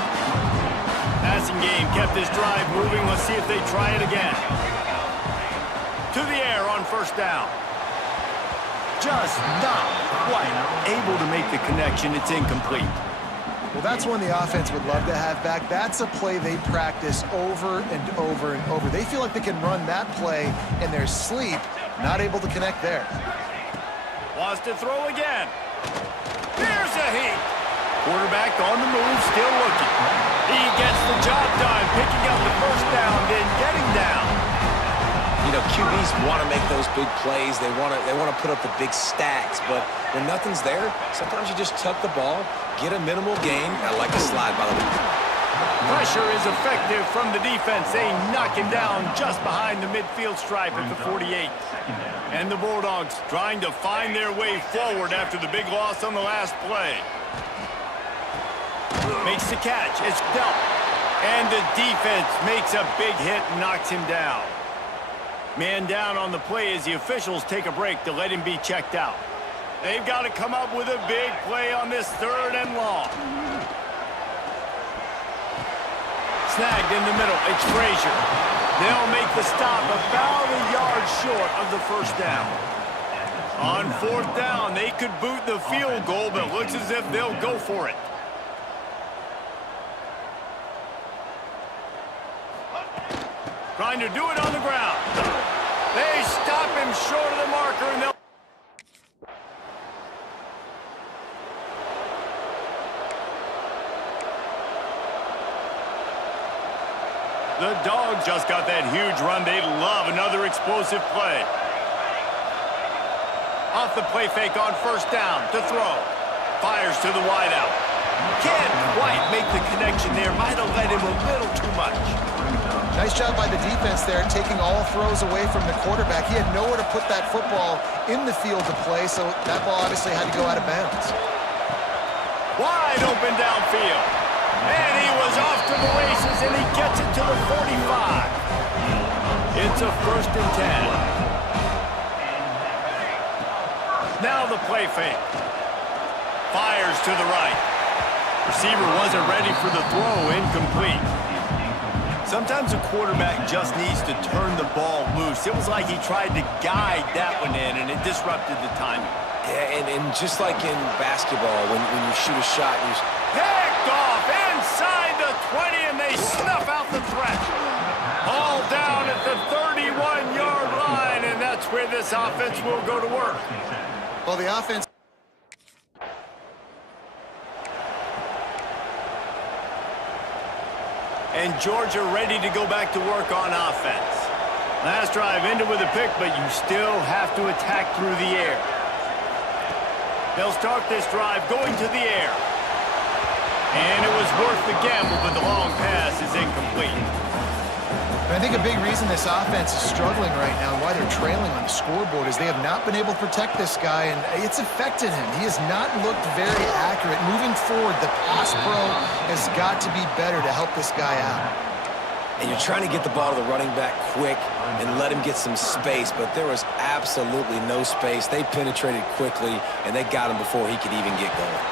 Passing game kept this drive moving. Let's see if they try it again. To the air on first down. Just not quite able to make the connection. It's incomplete. Well, that's one the offense would love to have back. That's a play they practice over and over and over. They feel like they can run that play in their sleep, not able to connect there. Wants to throw again. Here's a heat. Quarterback on the move, still looking. He gets the job done, picking up the first down, then getting down. You know, QBs want to make those big plays. They want to put up the big stats, but when nothing's there, sometimes you just tuck the ball, get a minimal gain. I like the slide, by the way. Pressure is effective from the defense. They knock him down just behind the midfield stripe at the 48. And the Bulldogs trying to find their way forward after the big loss on the last play. Makes the catch. It's dealt. And the defense makes a big hit and knocks him down. Man down on the play as the officials take a break to let him be checked out. They've got to come up with a big play on this 3rd and long. Snagged in the middle. It's Frazier. They'll make the stop about a yard short of the first down. On 4th down, they could boot the field goal, but it looks as if they'll go for it. Trying to do it on the ground. They stop him short of the marker, and they'll... The Dogs just got that huge run. They love another explosive play. Off the play fake on first down to throw. Fires to the wideout. Can't quite make the connection there. Might have led him a little too much. Nice job by the defense there, taking all throws away from the quarterback. He had nowhere to put that football in the field to play, so that ball obviously had to go out of bounds. Wide open downfield. And he was off to the races, and he gets it to the 45. It's a 1st and 10. Now the play fake. Fires to the right. Receiver wasn't ready for the throw, incomplete. Sometimes a quarterback just needs to turn the ball loose. It was like he tried to guide that one in, and it disrupted the timing. Yeah, and just like in basketball, when you shoot a shot, you... Picked off inside the 20, and they snuff out the threat. All down at the 31-yard line, and that's where this offense will go to work. Well, the offense... And Georgia ready to go back to work on offense. Last drive ended with a pick, but you still have to attack through the air. They'll start this drive going to the air. And it was worth the gamble, but the long pass is incomplete. I think a big reason this offense is struggling right now and why they're trailing on the scoreboard is they have not been able to protect this guy, and it's affected him. He has not looked very accurate. Moving forward, the pass pro has got to be better to help this guy out. And you're trying to get the ball to the running back quick and let him get some space, but there was absolutely no space. They penetrated quickly, and they got him before he could even get going.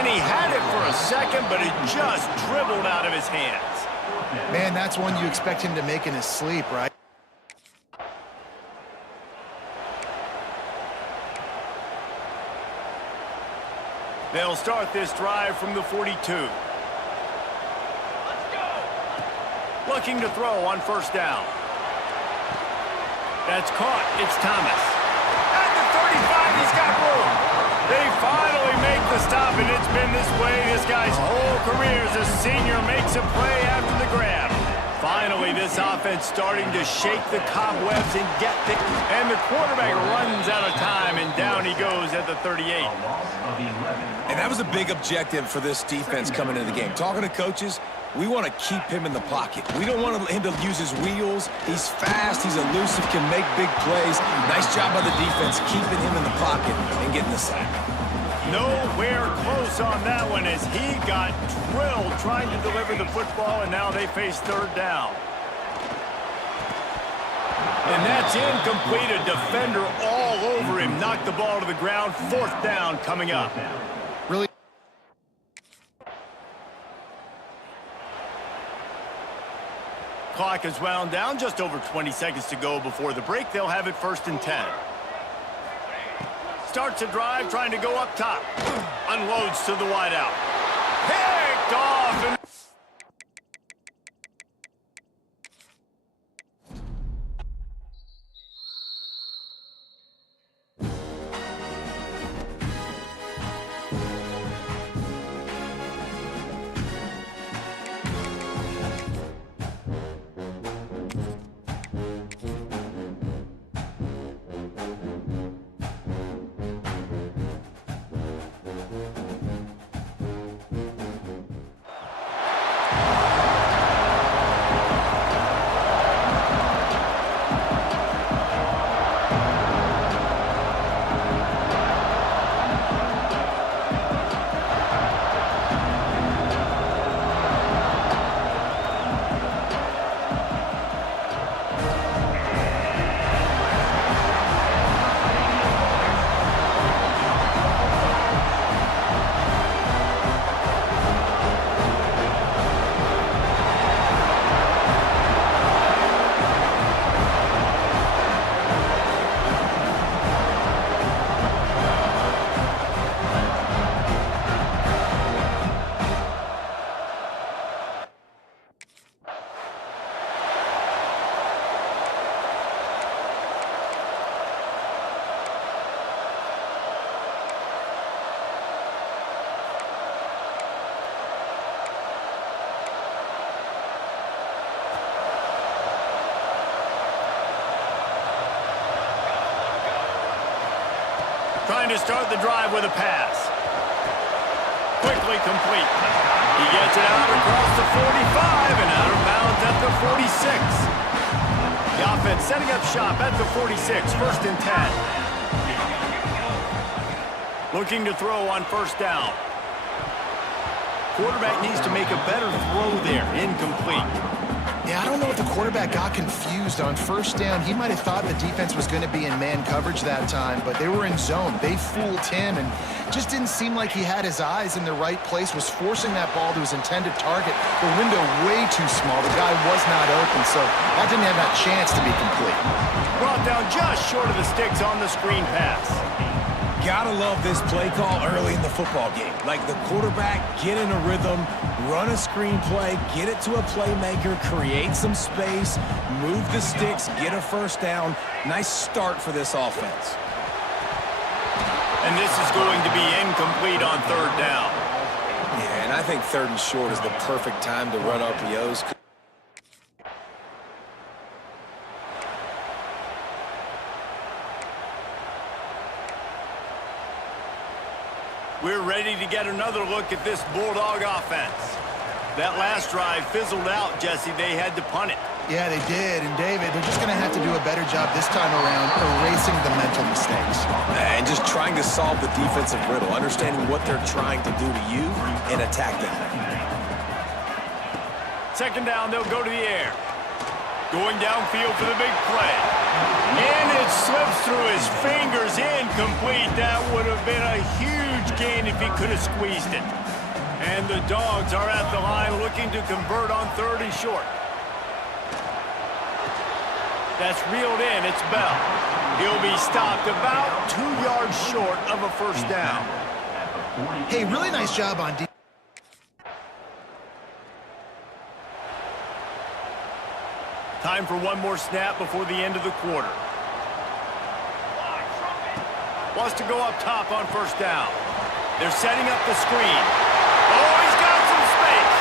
And he had it for a second, but it just dribbled out of his hands. Man, that's one you expect him to make in his sleep, right? They'll start this drive from the 42. Looking to throw on first down. That's caught. It's Thomas. At the 35, he's got room. They finally make the stop, and it's been this way this guy's whole career as a senior. Makes a play after the grab. Finally, this offense starting to shake the cobwebs and get the... And the quarterback runs out of time, and down he goes at the 38. And that was a big objective for this defense coming into the game. Talking to coaches, we want to keep him in the pocket. We don't want him to use his wheels. He's fast, he's elusive, can make big plays. Nice job by the defense keeping him in the pocket and getting the sack. Nowhere close on that one as he got drilled trying to deliver the football, and now they face third down. And that's incomplete. A defender all over him. Knocked the ball to the ground. Fourth down coming up. Really? Clock is wound down. Just over 20 seconds to go before the break. They'll have it 1st and 10. Starts a drive trying to go up top. Unloads to the wideout. Picked off. And trying to start the drive with a pass. Quickly complete. He gets it out across the 45 and out of bounds at the 46. The offense setting up shop at the 46, 1st and 10. Looking to throw on 1st down. Quarterback needs to make a better throw there. Incomplete. Yeah, I don't know if the quarterback got confused on 1st down. He might have thought the defense was going to be in man coverage that time, but they were in zone. They fooled him and just didn't seem like he had his eyes in the right place, was forcing that ball to his intended target. The window way too small. The guy was not open, so that didn't have that chance to be complete. Brought down just short of the sticks on the screen pass. Gotta love this play call early in the football game. Like the quarterback, get in a rhythm, run a screen play, get it to a playmaker, create some space, move the sticks, get a 1st down. Nice start for this offense. And this is going to be incomplete on 3rd down. Yeah, and I think 3rd and short is the perfect time to run RPOs. We're ready to get another look at this Bulldog offense. That last drive fizzled out, Jesse. They had to punt it. Yeah, they did. And, David, they're just going to have to do a better job this time around erasing the mental mistakes. And just trying to solve the defensive riddle, understanding what they're trying to do to you and attack them. 2nd down, they'll go to the air. Going downfield for the big play. And it slips through his fingers, incomplete. That would have been a huge gain if he could have squeezed it. And the Dogs are at the line looking to convert on 3rd and short. That's reeled in. It's Bell. He'll be stopped about 2 yards short of a 1st down. Hey, really nice job on defense. Time for one more snap before the end of the quarter. Wants to go up top on 1st down. They're setting up the screen. Oh, he's got some space.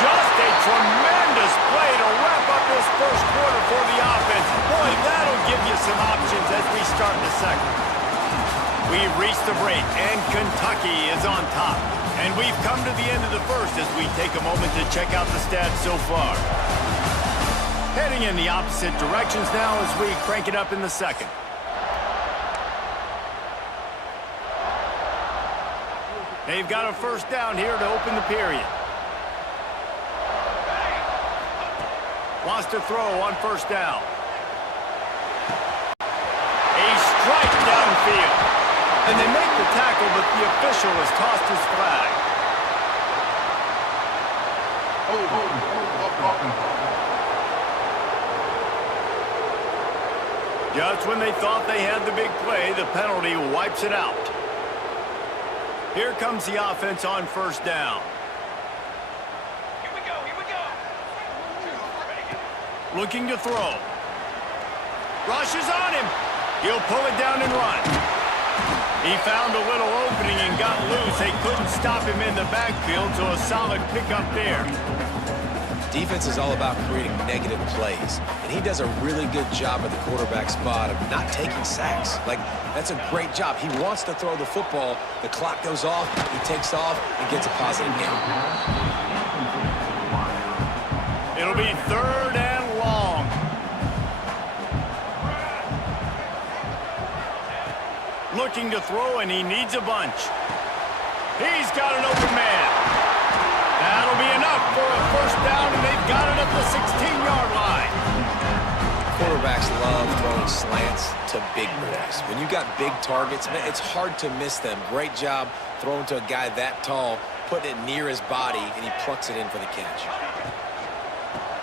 Just a tremendous for the offense. Boy, that'll give you some options as we start the second. We've reached the break, and Kentucky is on top. And we've come to the end of the first as we take a moment to check out the stats so far. Heading in the opposite directions now as we crank it up in the second. They've got a first down here to open the period. Wants to throw on first down. A strike downfield. And they make the tackle, but the official has tossed his flag. Just when they thought they had the big play, the penalty wipes it out. Here comes the offense on first down. Here we go, here we go. Looking to throw. Rushes on him. He'll pull it down and run. He found a little opening and got loose. They couldn't stop him in the backfield, so a solid pickup there. Defense is all about creating negative plays, and he does a really good job at the quarterback spot of not taking sacks. Like, that's a great job. He wants to throw the football. The clock goes off, he takes off, and gets a positive gain. It'll be third and long. Looking to throw, and he needs a bunch. He's got an open man. That'll be enough for a first down, and they've got it at the 16-yard line. Quarterbacks love throwing slants to big boys. When you got big targets, man, it's hard to miss them. Great job throwing to a guy that tall, putting it near his body, and he plucks it in for the catch.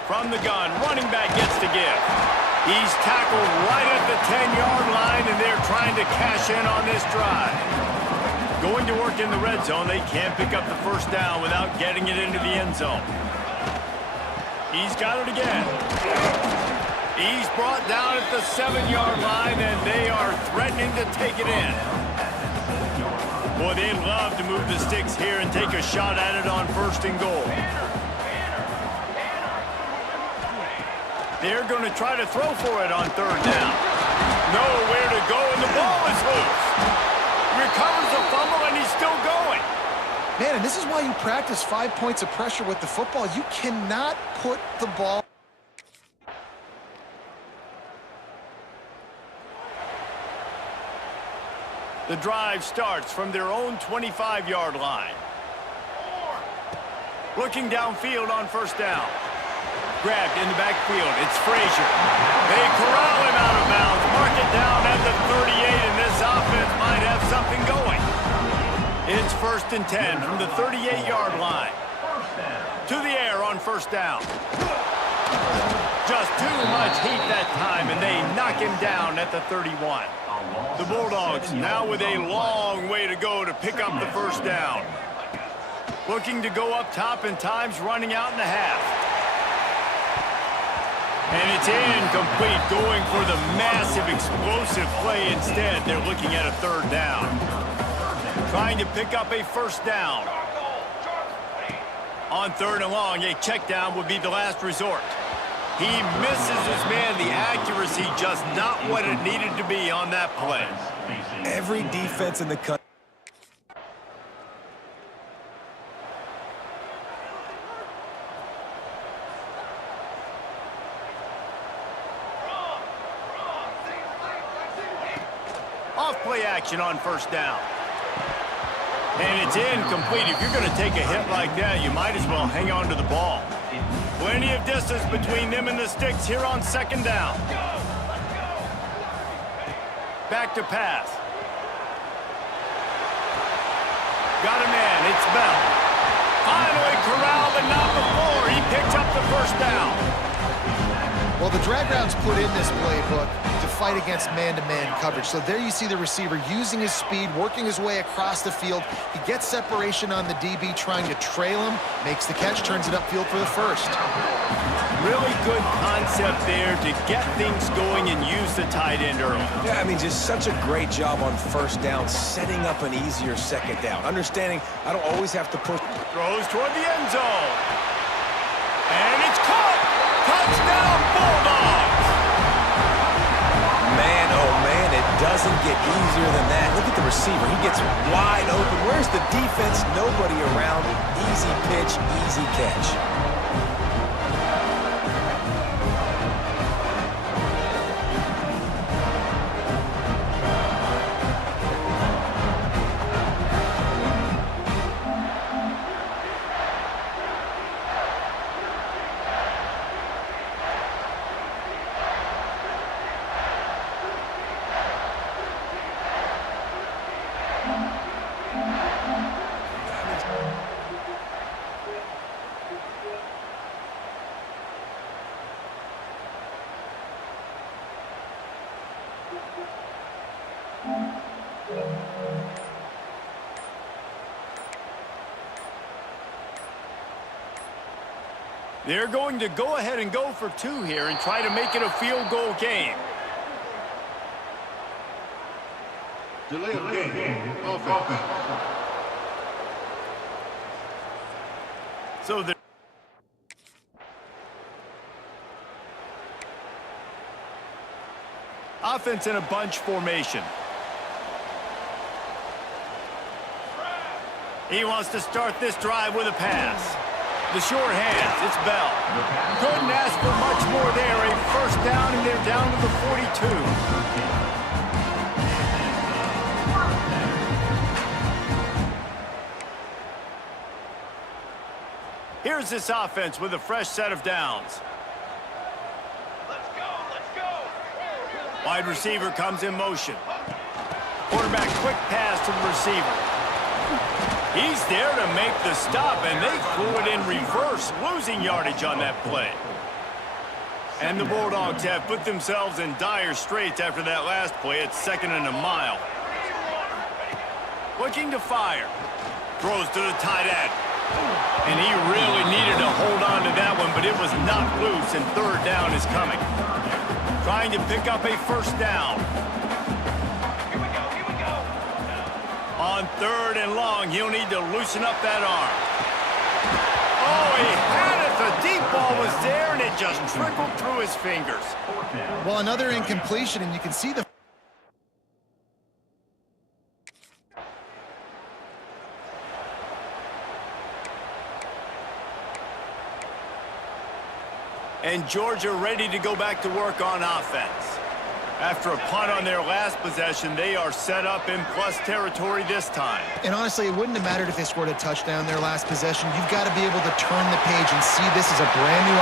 From the gun, running back gets the give. He's tackled right at the 10-yard line, and they're trying to cash in on this drive. Going to work in the red zone, they can't pick up the first down without getting it into the end zone. He's got it again. He's brought down at the 7-yard line, and they are threatening to take it in. Boy, they'd love to move the sticks here and take a shot at it on first and goal. They're going to try to throw for it on third down. Nowhere to go, and the ball is loose. Recovers the fumble, and he's still going. Man, and this is why you practice 5 points of pressure with the football. You cannot put the ball. The drive starts from their own 25-yard line. Looking downfield on first down. Grabbed in the backfield. It's Frazier. They corral him out of bounds. Mark it down at the 38, and this offense might have something going. It's 1st and 10 from the 38-yard line. To the air on first down. Just too much heat that time, and they knock him down at the 31. The Bulldogs now with a long way to go to pick up the first down. Looking to go up top, and time's running out in the half. And it's incomplete, going for the massive explosive play instead. They're looking at a third down. Trying to pick up a first down. On third and long, a check down would be the last resort. He misses his man. The accuracy just not what it needed to be on that play. Every defense in the country. Off-play action on first down. And it's incomplete. If you're going to take a hit like that, you might as well hang on to the ball. Plenty of distance between them and the sticks here on second down. Back to pass. Got a man. It's Bell. Finally corralled, but not before. He picked up the first down. Well, the drag routes put in this playbook to fight against man-to-man coverage. So there you see the receiver using his speed, working his way across the field. He gets separation on the DB, trying to trail him, makes the catch, turns it upfield for the first. Really good concept there to get things going and use the tight end early. Yeah, I mean, just such a great job on first down, setting up an easier second down. Understanding I don't always have to push. Throws toward the end zone. And it's caught! Touchdown, Bulldogs! doesn't get easier than that. Look at the receiver. He gets wide open. Where's the defense? Nobody around. Easy pitch, easy catch. They're going to go ahead and go for 2 here and try to make it a field goal game. Delay of game. Offense. So the offense in a bunch formation. He wants to start this drive with a pass. The short hands, it's Bell. Couldn't ask for much more there. A first down, and they're down to the 42. Here's this offense with a fresh set of downs. Let's go, let's go. Wide receiver comes in motion. Quarterback quick pass to the receiver. He's there to make the stop, and they threw it in reverse, losing yardage on that play. And the Bulldogs have put themselves in dire straits after that last play at 2nd and a mile. Looking to fire. Throws to the tight end. And he really needed to hold on to that one, but it was not loose, and 3rd down is coming. Trying to pick up a first down. On 3rd and long, he'll need to loosen up that arm. Oh, he had it. The deep ball was there, and it just trickled through his fingers. Well, another incompletion, and you can see the... And Georgia ready to go back to work on offense. After a punt on their last possession, they are set up in plus territory this time. And honestly, it wouldn't have mattered if they scored a touchdown their last possession. You've got to be able to turn the page and see this as a brand new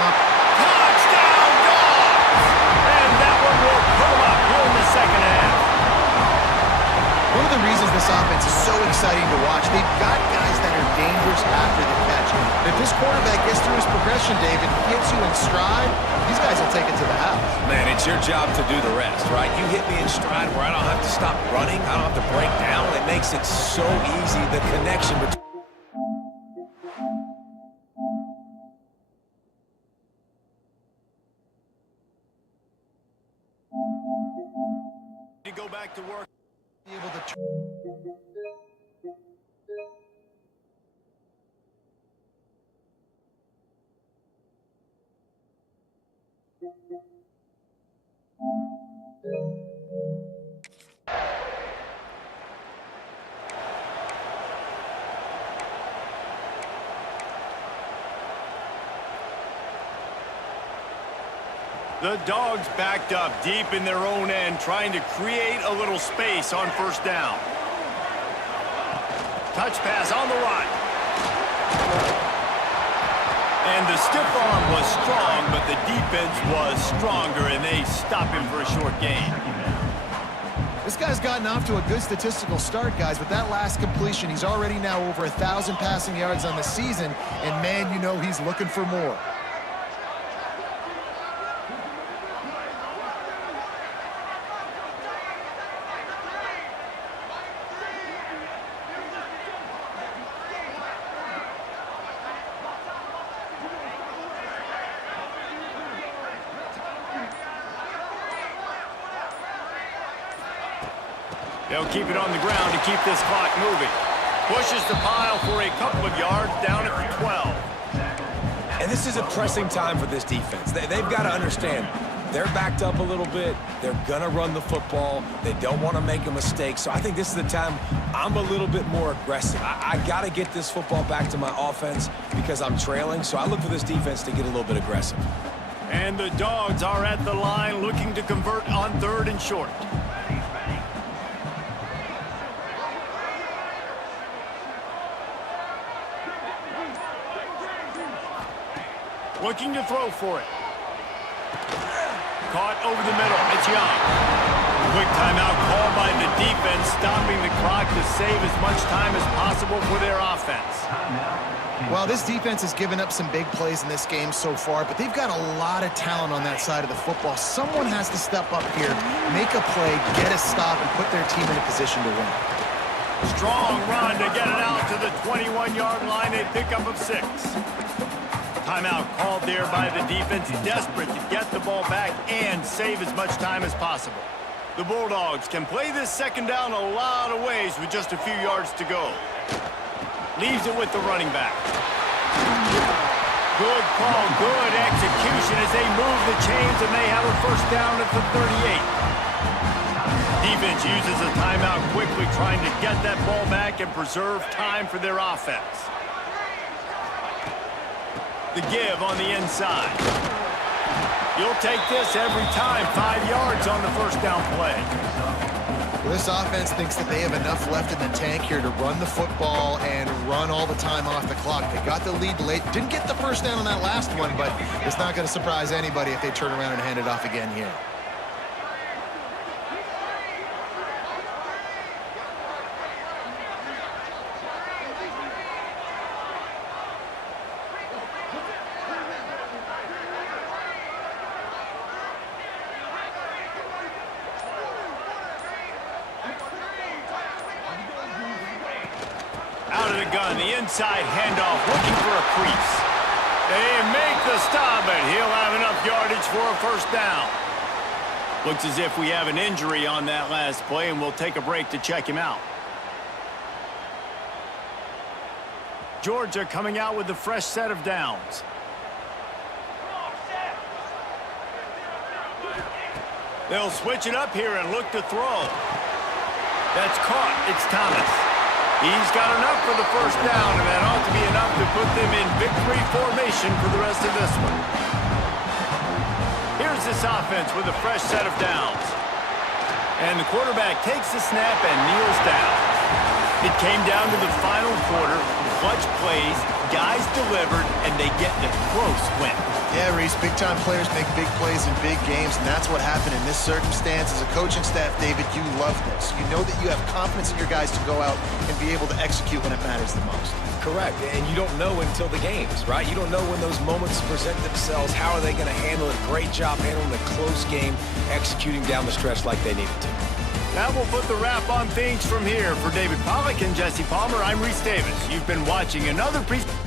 Touchdown, Dogs! And that one will put them up here in the 2nd half. One of the reasons this offense is so exciting to watch, they've got guys that are dangerous after the catch. If this quarterback gets through his progression, David, hits you in stride, these guys will take it to the house. Man, it's your job to do the rest, right? You hit me in stride where I don't have to stop running. I don't have to break down. It makes it so easy, the connection between... To go back to work. Be able to The Dogs backed up deep in their own end, trying to create a little space on 1st down. Touch pass on the right. And the stiff arm was strong, but the defense was stronger, and they stop him for a short gain. This guy's gotten off to a good statistical start, guys. With that last completion, he's already now over 1,000 passing yards on the season, and man, you know he's looking for more. They'll keep it on the ground to keep this clock moving. Pushes the pile for a couple of yards down at the 12. And this is a pressing time for this defense. They've got to understand, They're backed up a little bit. They're going to run the football. They don't want to make a mistake. So I think this is the time I'm a little bit more aggressive. I got to get this football back to my offense because I'm trailing. So I look for this defense to get a little bit aggressive. And the Dogs are at the line looking to convert on 3rd and short. Looking to throw for it. Caught over the middle. It's Young. Quick timeout called by the defense, stopping the clock to save as much time as possible for their offense. Well, this defense has given up some big plays in this game so far, but they've got a lot of talent on that side of the football. Someone has to step up here, make a play, get a stop, and put their team in a position to win. Strong run to get it out to the 21-yard line, a pickup of 6. Timeout called there by the defense, desperate to get the ball back and save as much time as possible. The Bulldogs can play this 2nd down a lot of ways with just a few yards to go. Leaves it with the running back. Good call, good execution as they move the chains and they have a 1st down at the 38. Defense uses a timeout quickly, trying to get that ball back and preserve time for their offense. The give on the inside. You'll take this every time. 5 yards on the 1st down play. Well, this offense thinks that they have enough left in the tank here to run the football and run all the time off the clock. They got the lead late. Didn't get the 1st down on that last one, but it's not going to surprise anybody if they turn around and hand it off again here. The inside handoff, looking for a crease. They make the stop, and he'll have enough yardage for a 1st down. Looks as if we have an injury on that last play, and we'll take a break to check him out. Georgia coming out with a fresh set of downs. They'll switch it up here and look to throw. That's caught. It's Thomas. He's got enough for the 1st down, and that ought to be enough to put them in victory formation for the rest of this one. Here's this offense with a fresh set of downs. And the quarterback takes the snap and kneels down. It came down to the final quarter. Clutch plays, guys delivered, and they get a close win. Yeah, Reese, big-time players make big plays in big games, and that's what happened in this circumstance. As a coaching staff, David, you love this. You know that you have confidence in your guys to go out and be able to execute when it matters the most. Correct, and you don't know until the games, right? You don't know when those moments present themselves. How are they going to handle it? Great job handling a close game, executing down the stretch like they needed to. That will put the wrap on things from here. For David Pollack and Jesse Palmer, I'm Reese Davis. You've been watching another presentation.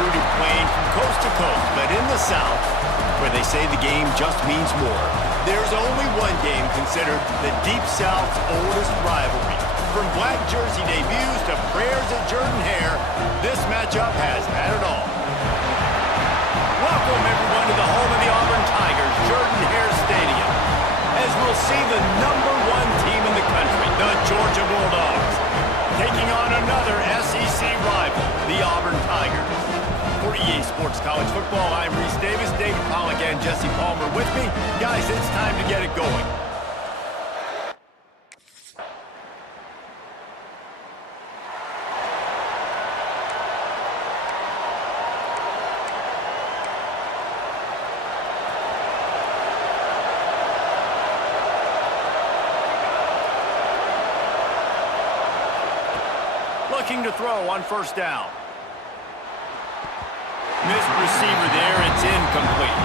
recruited playing from coast to coast, but in the South, where they say the game just means more, there's only one game considered the Deep South's oldest rivalry. From black jersey debuts to prayers at Jordan Hare, this matchup has had it all. Welcome, everyone, to the home of the Auburn Tigers, Jordan Hare Stadium, as we'll see the #1 team in the country, the Georgia Bulldogs, taking on another SEC rival, the Auburn Tigers. For EA Sports College Football, I'm Reese Davis, David Pollack, and Jesse Palmer with me. Guys, it's time to get it going. Looking to throw on first down. Missed receiver there, it's incomplete.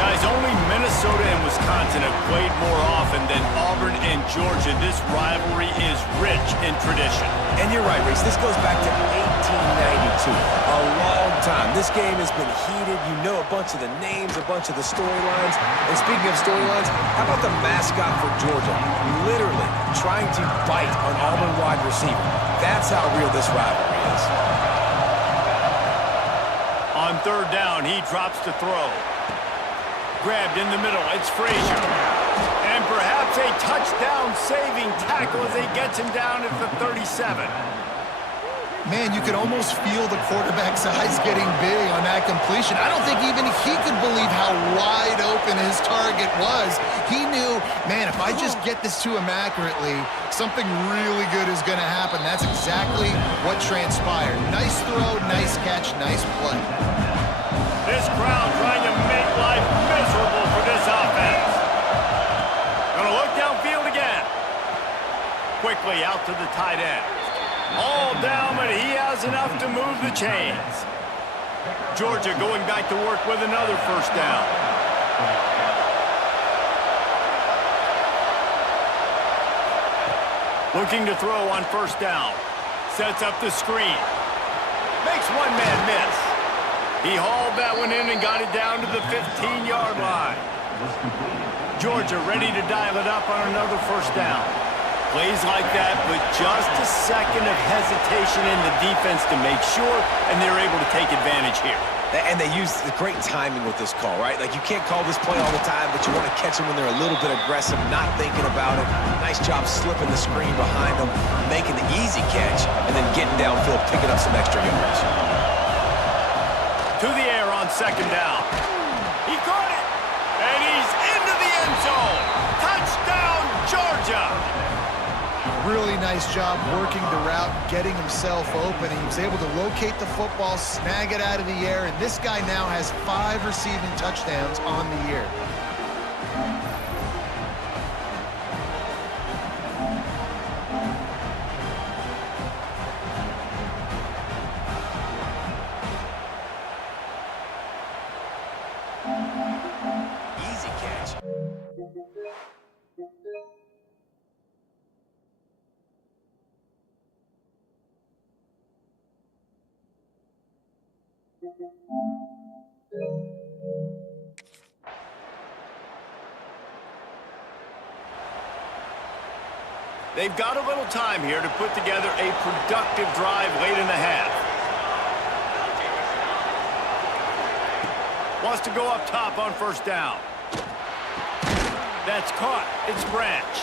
Guys, only Minnesota and Wisconsin have played more often than Auburn and Georgia. This rivalry is rich in tradition. And you're right, Reese. This goes back to 1892. A long time. This game has been heated. You know a bunch of the names, a bunch of the storylines. And speaking of storylines, how about the mascot for Georgia? Literally trying to bite on Auburn wide receiver. That's how real this rivalry is. On third down, he drops to throw. Grabbed in the middle, it's Frazier. And perhaps a touchdown-saving tackle as he gets him down at the 37. Man, you could almost feel the quarterback's eyes getting big on that completion. I don't think even he could believe how wide open his target was. He knew, man, if I just get this to him accurately, something really good is going to happen. That's exactly what transpired. Nice throw, nice catch, nice play. This crowd trying to make life miserable for this offense. Gonna look downfield again. Quickly out to the tight end. All down, but he has enough to move the chains. Georgia going back to work with another first down. Looking to throw on first down. Sets up the screen. Makes one man miss. He hauled that one in and got it down to the 15-yard line. Georgia ready to dial it up on another first down. Plays like that with just a second of hesitation in the defense to make sure, and they're able to take advantage here. And they use the great timing with this call, right? Like, you can't call this play all the time, but you want to catch them when they're a little bit aggressive, not thinking about it. Nice job slipping the screen behind them, making the easy catch, and then getting downfield, picking up some extra yards. To the air on second down. He caught it, and he's into the end zone. Touchdown, Georgia! Really nice job working the route, getting himself open. He was able to locate the football, snag it out of the air, and this guy now has 5 receiving touchdowns on the year. Easy catch. They've got a little time here to put together a productive drive late in the half. Wants to go up top on first down. That's caught. It's Branch.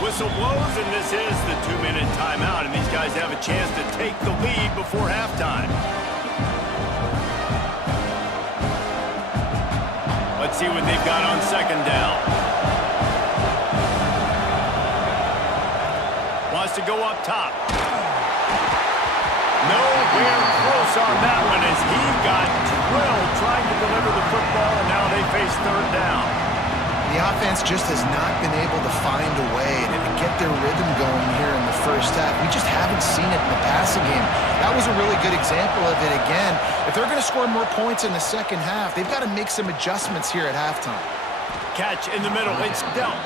Whistle blows, and this is the 2-minute timeout, and these guys have a chance to take the lead before halftime. Let's see what they've got on second down. Wants to go up top. Nowhere close on that one as he got drilled trying to deliver the football, and now they face third down. The offense just has not been able to find a way to get their rhythm going here in the first half. We just haven't seen it in the passing game. That was a really good example of it again. If they're going to score more points in the second half, they've got to make some adjustments here at halftime. Catch in the middle. It's dealt.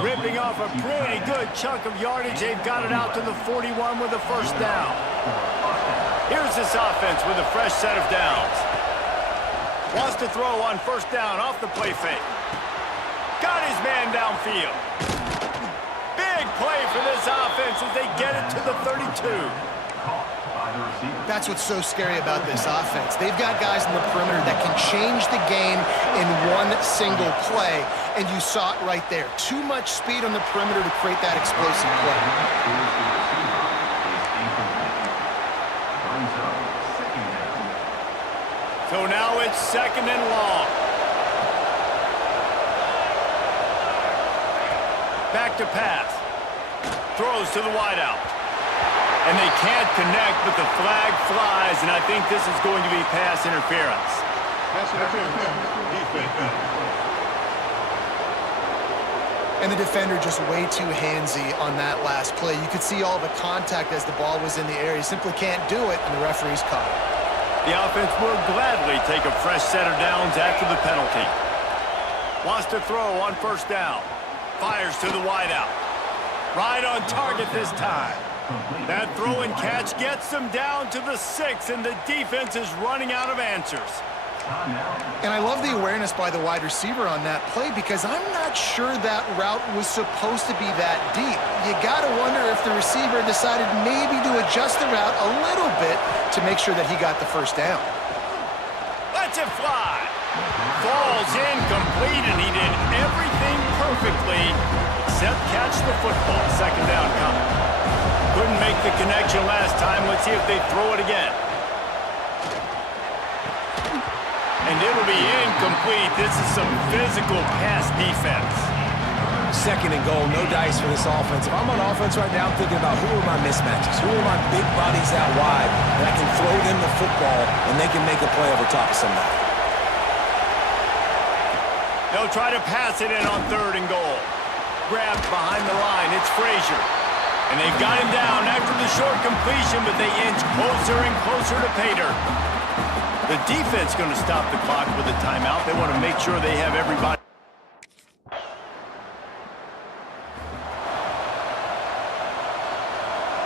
Ripping off a pretty good chunk of yardage. They've got it out to the 41 with a first down. Here's this offense with a fresh set of downs. Wants to throw on first down off the play fake. Got his man downfield. Big play for this offense as they get it to the 32. That's what's so scary about this offense. They've got guys in the perimeter that can change the game in one single play, and you saw it right there. Too much speed on the perimeter to create that explosive play. So now it's 2nd and long. Back to pass. Throws to the wideout. And they can't connect, but the flag flies, and I think this is going to be pass interference. Pass interference. Defense. And the defender just way too handsy on that last play. You could see all the contact as the ball was in the air. He simply can't do it, and the referee's caught it. The offense will gladly take a fresh set of downs after the penalty. Wants to throw on first down. Fires to the wideout. Right on target this time. That throw and catch gets them down to the 6, and the defense is running out of answers. And I love the awareness by the wide receiver on that play because I'm not sure that route was supposed to be that deep. You got to wonder if the receiver decided maybe to adjust the route a little bit to make sure that he got the first down. Lets it fly. Falls incomplete, and he did everything perfectly except catch the football. 2nd down coming. Couldn't make the connection last time. Let's see if they throw it again. And it'll be incomplete. This is some physical pass defense. 2nd and goal, no dice for this offense. If I'm on offense right now, I'm thinking about who are my mismatches, who are my big bodies out wide, and I can throw them the football, and they can make a play over top of somebody. They'll try to pass it in on 3rd and goal. Grabbed behind the line. It's Frazier. And they've got him down after the short completion, but they inch closer and closer to pay dirt. The defense going to stop the clock with a timeout. They want to make sure they have everybody.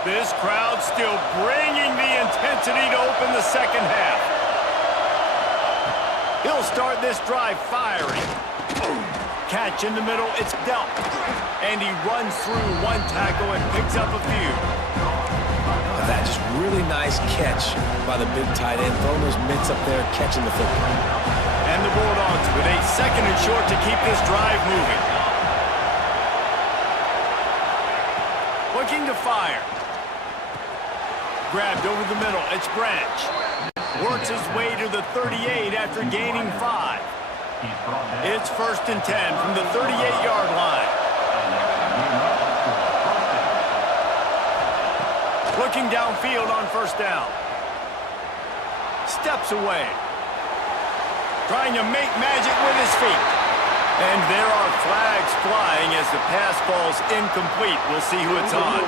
This crowd still bringing the intensity to open the 2nd half. He'll start this drive firing. Catch in the middle, it's dealt. And he runs through one tackle and picks up a few. That just really nice catch by the big tight end, throwing those mitts up there, catching the football. And the Bulldogs with a 2nd and short to keep this drive moving. Looking to fire. Grabbed over the middle, it's Branch. Works his way to the 38 after gaining 5. It's 1st and 10 from the 38-yard line. Looking downfield on first down. Steps away. Trying to make magic with his feet. And there are flags flying as the pass falls incomplete. We'll see who it's on.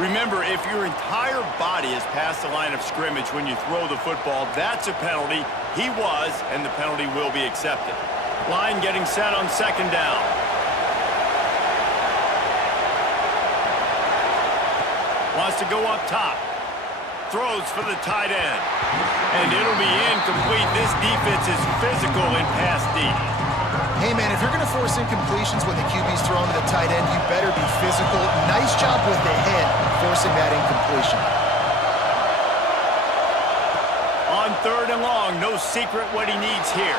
Remember, if your entire body is past the line of scrimmage when you throw the football, that's a penalty. He was, and the penalty will be accepted. Line getting set on 2nd down. Wants to go up top. Throws for the tight end. And it'll be incomplete. This defense is physical in pass D. Hey, man, if you're going to force incompletions when the QB's throwing to the tight end, you better be physical. Nice job with the hit, forcing that incompletion. On 3rd and long, no secret what he needs here.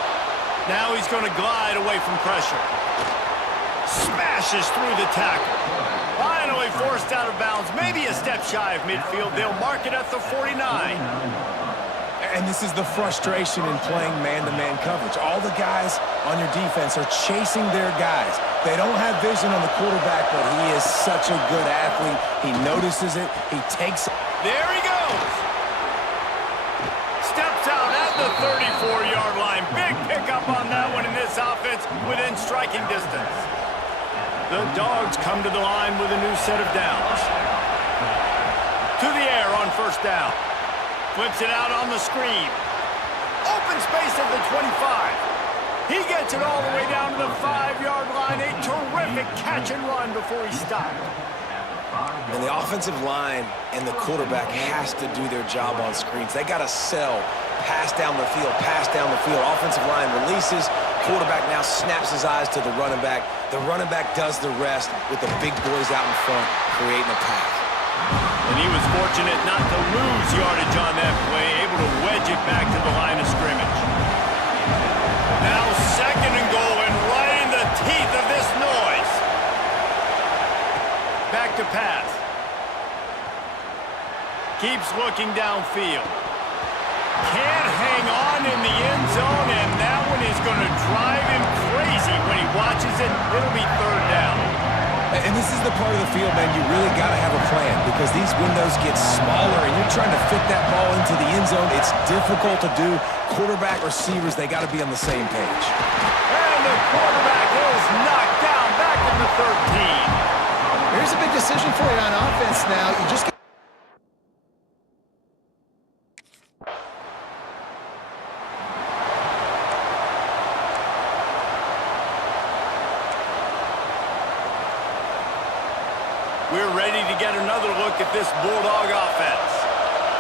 Now he's going to glide away from pressure. Smashes through the tackle. Finally forced out of bounds, maybe a step shy of midfield. They'll mark it at the 49. And this is the frustration in playing man-to-man coverage. All the guys on your defense are chasing their guys. They don't have vision on the quarterback, but he is such a good athlete. He notices it. He takes it. There he goes. Steps out at the 34-yard line. Big pickup on that one in this offense within striking distance. The Dogs come to the line with a new set of downs. To the air on first down. Flips it out on the screen. Open space at the 25. He gets it all the way down to the 5-yard line. A terrific terrific catch and run before he stopped. And the offensive line and the quarterback has to do their job on screens. They got to sell. Pass down the field, pass down the field. Offensive line releases. Quarterback now snaps his eyes to the running back. The running back does the rest with the big boys out in front, creating a path. And he was fortunate not to lose yardage on that play, able to wedge it back to the line of scrimmage. Now 2nd and goal, and right in the teeth of this noise. Back to pass. Keeps looking downfield. Can't hang on in the end zone, and that one is going to drive him crazy when he watches it. It'll be 3rd down. And this is the part of the field, man, you really got to have a plan because these windows get smaller and you're trying to fit that ball into the end zone. It's difficult to do. Quarterback, receivers, they got to be on the same page. And the quarterback is knocked down back in the 13. Here's a big decision for you on offense now. You just We're ready to get another look at this Bulldog offense.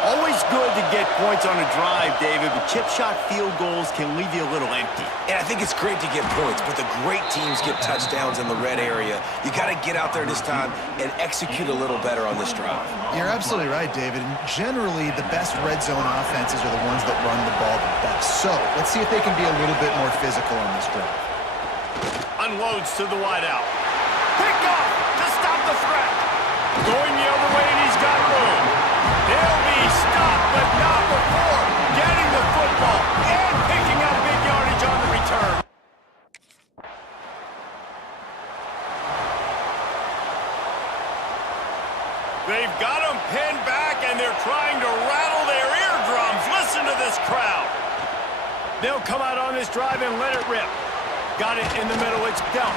Always good to get points on a drive, David, but chip shot field goals can leave you a little empty. And I think it's great to get points, but the great teams get touchdowns in the red area. You got to get out there this time and execute a little better on this drive. You're absolutely right, David. And generally, the best red zone offenses are the ones that run the ball the best. So let's see if they can be a little bit more physical on this drive. Unloads to the wideout. Pick up to stop the threat. Going the other way, and he's got room. They'll be stopped, but not before getting the football and picking up big yardage on the return. They've got him pinned back, and they're trying to rattle their eardrums. Listen to this crowd. They'll come out on this drive and let it rip. Got it in the middle. It's down.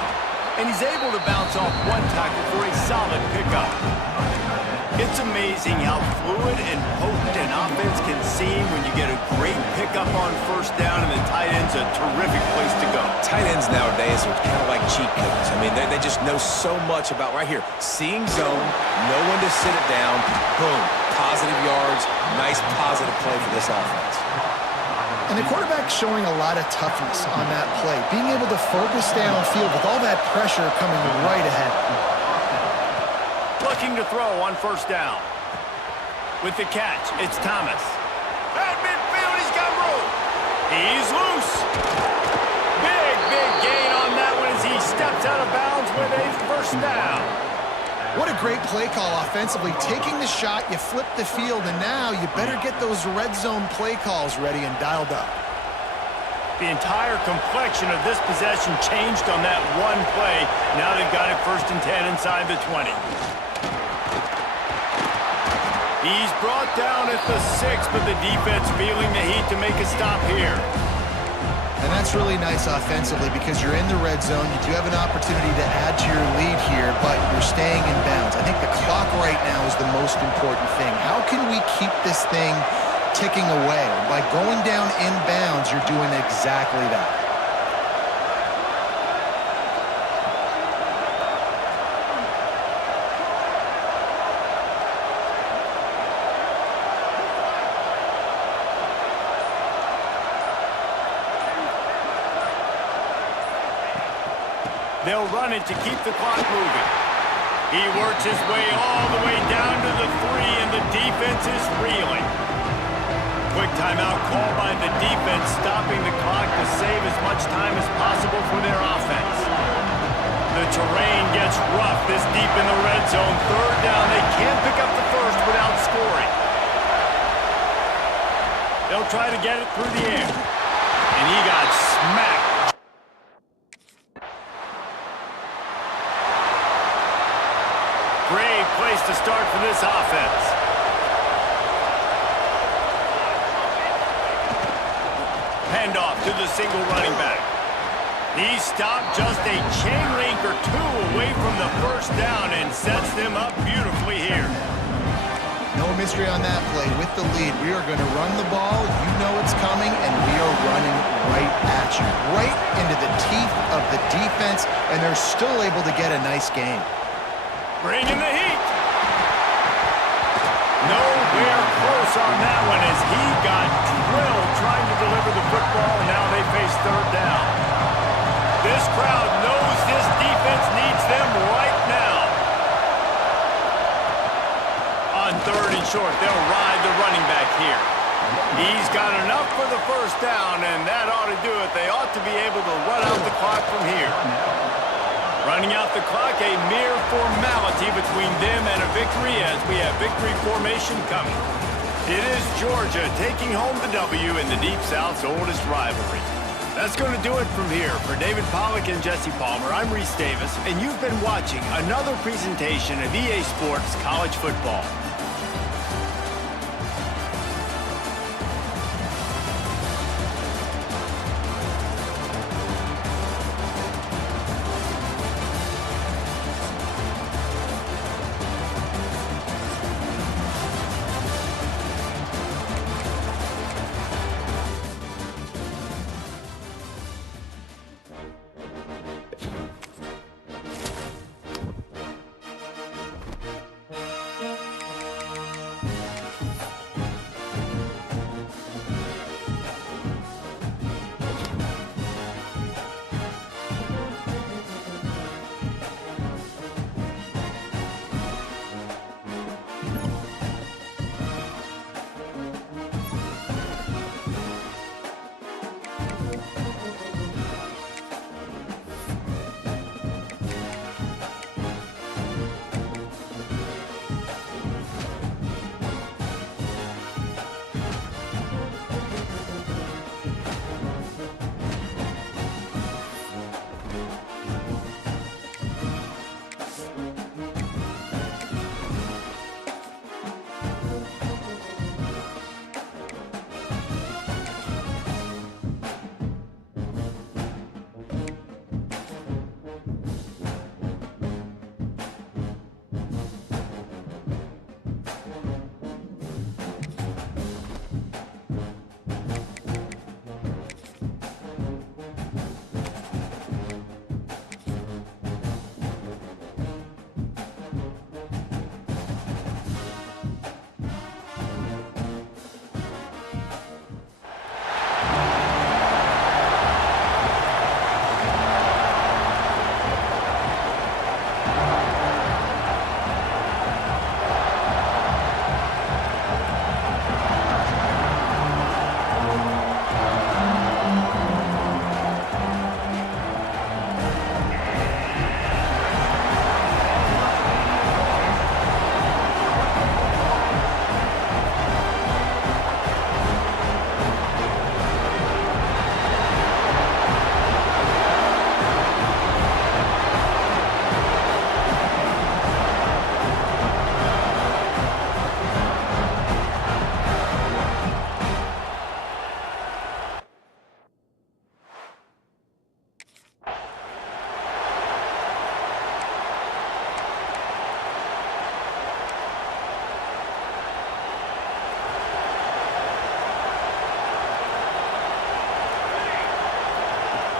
And he's able to bounce off one tackle for a solid pickup. It's amazing how fluid and potent an offense can seem when you get a great pickup on 1st down, and the tight end's a terrific place to go. Tight ends nowadays are kind of like cheat codes. I mean, they just know so much about, right here, seeing zone, know when to sit it down, boom, positive yards, nice positive play for this offense. And the quarterback's showing a lot of toughness on that play, being able to focus downfield with all that pressure coming right ahead. Looking to throw on 1st down. With the catch, it's Thomas. At midfield, he's got room. He's loose. Big gain on that one as he steps out of bounds with a 1st down. What a great play call offensively. Taking the shot, you flip the field, and now you better get those red zone play calls ready and dialed up. The entire complexion of this possession changed on that one play. Now they've got it 1st and 10 inside the 20. He's brought down at the 6, but the defense feeling the heat to make a stop here. And that's really nice offensively because you're in the red zone. You do have an opportunity to add to your lead here, but you're staying in bounds. I think the clock right now is the most important thing. How can we keep this thing ticking away? By going down in bounds, you're doing exactly that. They'll run it to keep the clock moving. He works his way all the way down to the 3, and the defense is reeling. Quick timeout call by the defense, stopping the clock to save as much time as possible for their offense. The terrain gets rough this deep in the red zone. 3rd down, they can't pick up the 1st without scoring. They'll try to get it through the air. And he got smacked. Great place to start for this offense. Handoff to the single running back. He stopped just a chain link or 2 away from the 1st down and sets them up beautifully here. No mystery on that play. With the lead, we are going to run the ball. You know it's coming, and we are running right at you. Right into the teeth of the defense, and they're still able to get a nice game. Bring in the heat. Nowhere close on that one as he got drilled trying to deliver the football, and now they face third down. This crowd knows this defense needs them right now. On third and short, they'll ride the running back here. He's got enough for the first down, and that ought to do it. They ought to be able to run out the clock from here. Running out the clock, a mere formality between them and a victory as we have victory formation coming. It is Georgia taking home the W in the Deep South's oldest rivalry. That's going to do it from here. For David Pollack and Jesse Palmer, I'm Reese Davis, and you've been watching another presentation of EA Sports College Football.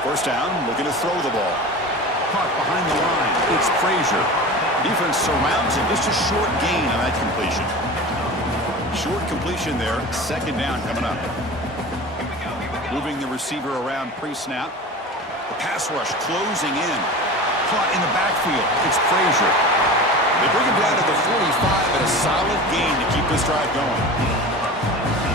First down, looking to throw the ball. Caught behind the line. It's Frazier. Defense surrounds him. Just a short gain on that completion. Short completion there. Second down coming up. Moving the receiver around pre-snap. The pass rush closing in. Caught in the backfield. It's Frazier. They bring him down to the 45 and a solid gain to keep this drive going.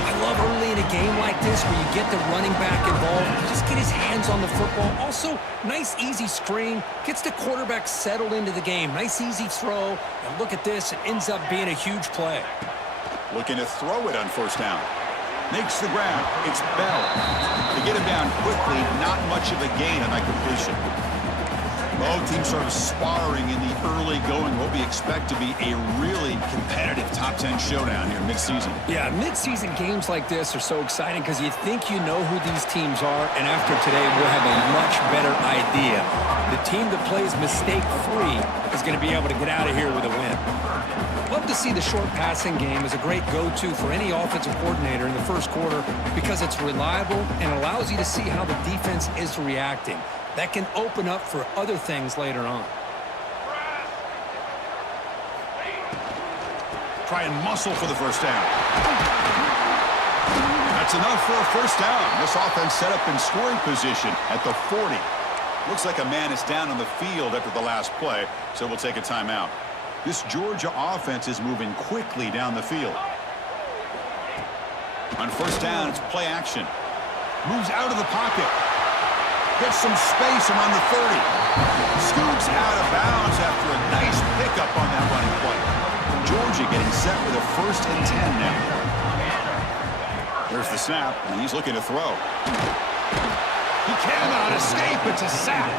I love early in a game like this where you get the running back involved, just get his hands on the football. Also, nice easy screen, gets the quarterback settled into the game. Nice easy throw, and look at this, it ends up being a huge play. Looking to throw it on first down. Makes the grab. It's Bell. To get him down quickly, not much of a gain on that completion. Both teams sort of sparring in the early going, what we expect to be a really competitive top 10 showdown here mid-season. Yeah, mid-season games like this are so exciting because you think you know who these teams are, and after today, we'll have a much better idea. The team that plays mistake-free is going to be able to get out of here with a win. Love to see the short passing game as a great go-to for any offensive coordinator in the first quarter because it's reliable and allows you to see how the defense is reacting. That can open up for other things later on. Try and muscle for the first down. That's enough for a first down. This offense set up in scoring position at the 40. Looks like a man is down on the field after the last play, so we'll take a timeout. This Georgia offense is moving quickly down the field. On first down, it's play action. Moves out of the pocket. Gets some space around the 30. Scoops out of bounds after a nice pickup on that running play. Georgia getting set with a 1st and 10 now. Here's the snap, and he's looking to throw. He cannot escape. It's a sack.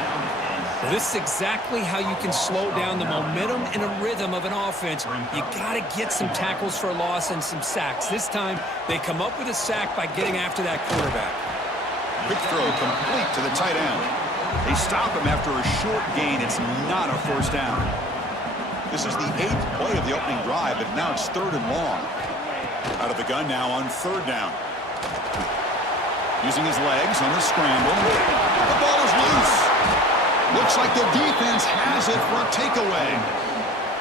Well, this is exactly how you can slow down the momentum and a rhythm of an offense. You got to get some tackles for a loss and some sacks. This time, they come up with a sack by getting after that quarterback. Quick throw complete to the tight end. They stop him after a short gain. It's not a first down. This is the 8th play of the opening drive, but now it's 3rd and long. Out of the gun now on 3rd down. Using his legs on the scramble. The ball is loose. Looks like the defense has it for a takeaway.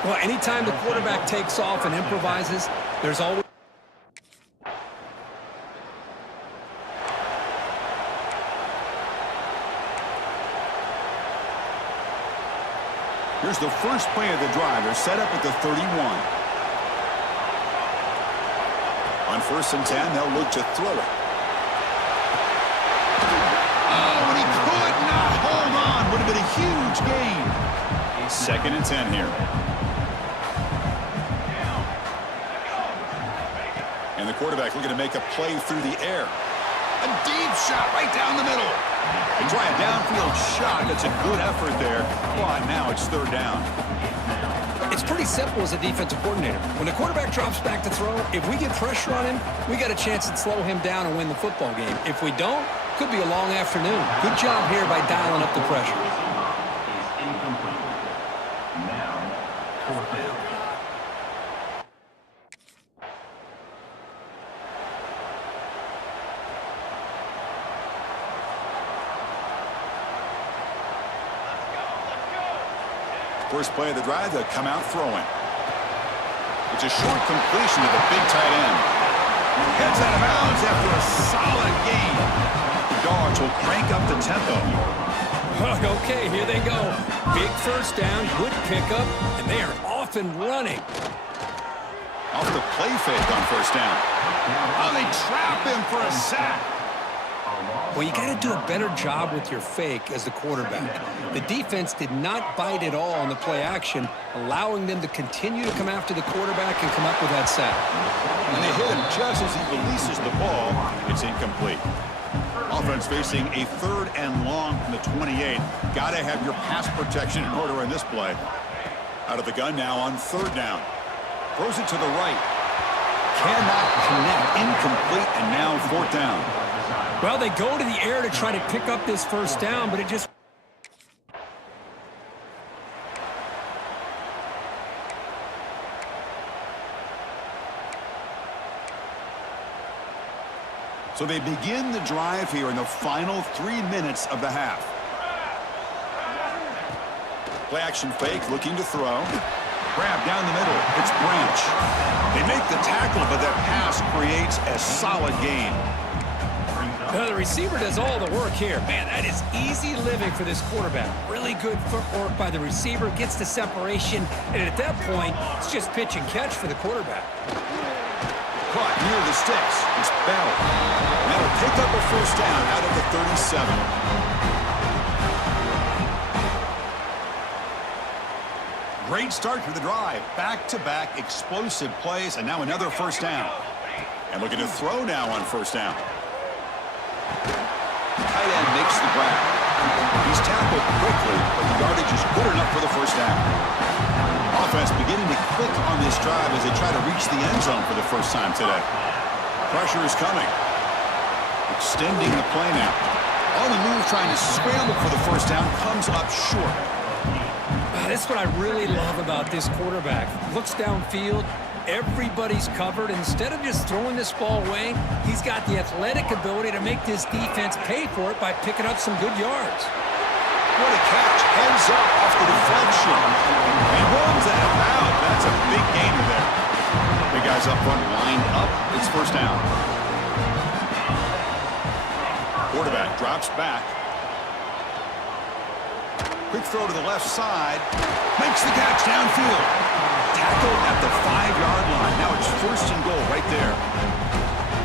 Well, anytime the quarterback takes off and improvises, there's always... Here's the first play of the drive. They're set up at the 31. On 1st and 10, they'll look to throw it. Oh, and he could not hold on. Would have been a huge gain. 2nd and 10 here. And the quarterback looking to make a play through the air. A deep shot right down the middle. They try a downfield shot. That's a good effort there. But now it's 3rd down. It's pretty simple as a defensive coordinator. When the quarterback drops back to throw, if we get pressure on him, we got a chance to slow him down and win the football game. If we don't, could be a long afternoon. Good job here by dialing up the pressure. First play of the drive, they'll come out throwing. It's a short completion to the big tight end. Heads out of bounds after a solid gain. The Dogs will crank up the tempo. Okay, here they go. Big first down, good pickup, and they are off and running. Off the play fake on first down. Oh, they trap him for a sack. Well, you got to do a better job with your fake as the quarterback. The defense did not bite at all on the play action, allowing them to continue to come after the quarterback and come up with that sack. When they hit him just as he releases the ball, it's incomplete. Offense facing a 3rd and long from the 28. Got to have your pass protection in order in this play. Out of the gun now on 3rd down. Throws it to the right. Cannot connect. Incomplete, and now 4th down. Well, they go to the air to try to pick up this first down, but it just... So they begin the drive here in the final 3 minutes of the half. Play action fake, looking to throw. Grab down the middle. It's Branch. They make the tackle, but that pass creates a solid gain. Well, the receiver does all the work here. Man, that is easy living for this quarterback. Really good footwork by the receiver, gets the separation, and at that point, it's just pitch and catch for the quarterback. Caught near the sticks. It's Bell. That'll pick up a first down out of the 37. Great start to the drive. Back-to-back explosive plays, and now another first down. And looking to throw now on first down. Tight end makes the grab. He's tackled quickly, but the yardage just good enough for the first down. Offense beginning to click on this drive as they try to reach the end zone for the first time today. Pressure is coming. Extending the play now. On the move, trying to scramble for the first down, comes up short. That's what I really love about this quarterback. Looks downfield, everybody's covered. Instead of just throwing this ball away, he's got the athletic ability to make this defense pay for it by picking up some good yards. What a catch. Hands up off the deflection. And runs out of bounds. That's a big gainer there. Big guys up front lined up. It's first down. Quarterback drops back. Quick throw to the left side. Makes the catch downfield. Tackled at the 5-yard line. Now it's first and goal right there.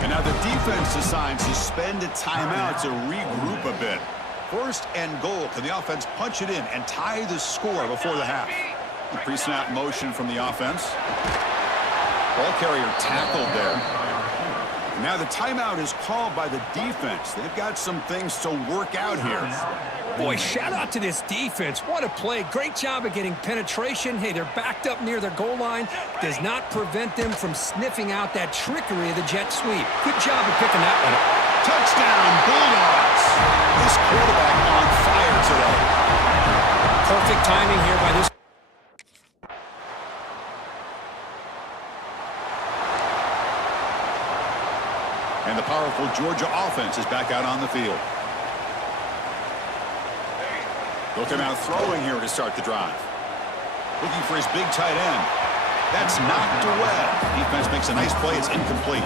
And now the defense decides to spend a timeout to regroup a bit. First and goal. Can the offense punch it in and tie the score before the half? The pre-snap motion from the offense. Ball carrier tackled there. And now the timeout is called by the defense. They've got some things to work out here. Boy, shout out to this defense. What a play. Great job of getting penetration. Hey, they're backed up near their goal line. Does not prevent them from sniffing out that trickery of the jet sweep. Good job of picking that one up. Touchdown, Bulldogs. This quarterback on fire today. Perfect timing here by this. And the powerful Georgia offense is back out on the field. Looking out throwing here to start the drive. Looking for his big tight end. That's knocked away. Defense makes a nice play. It's incomplete.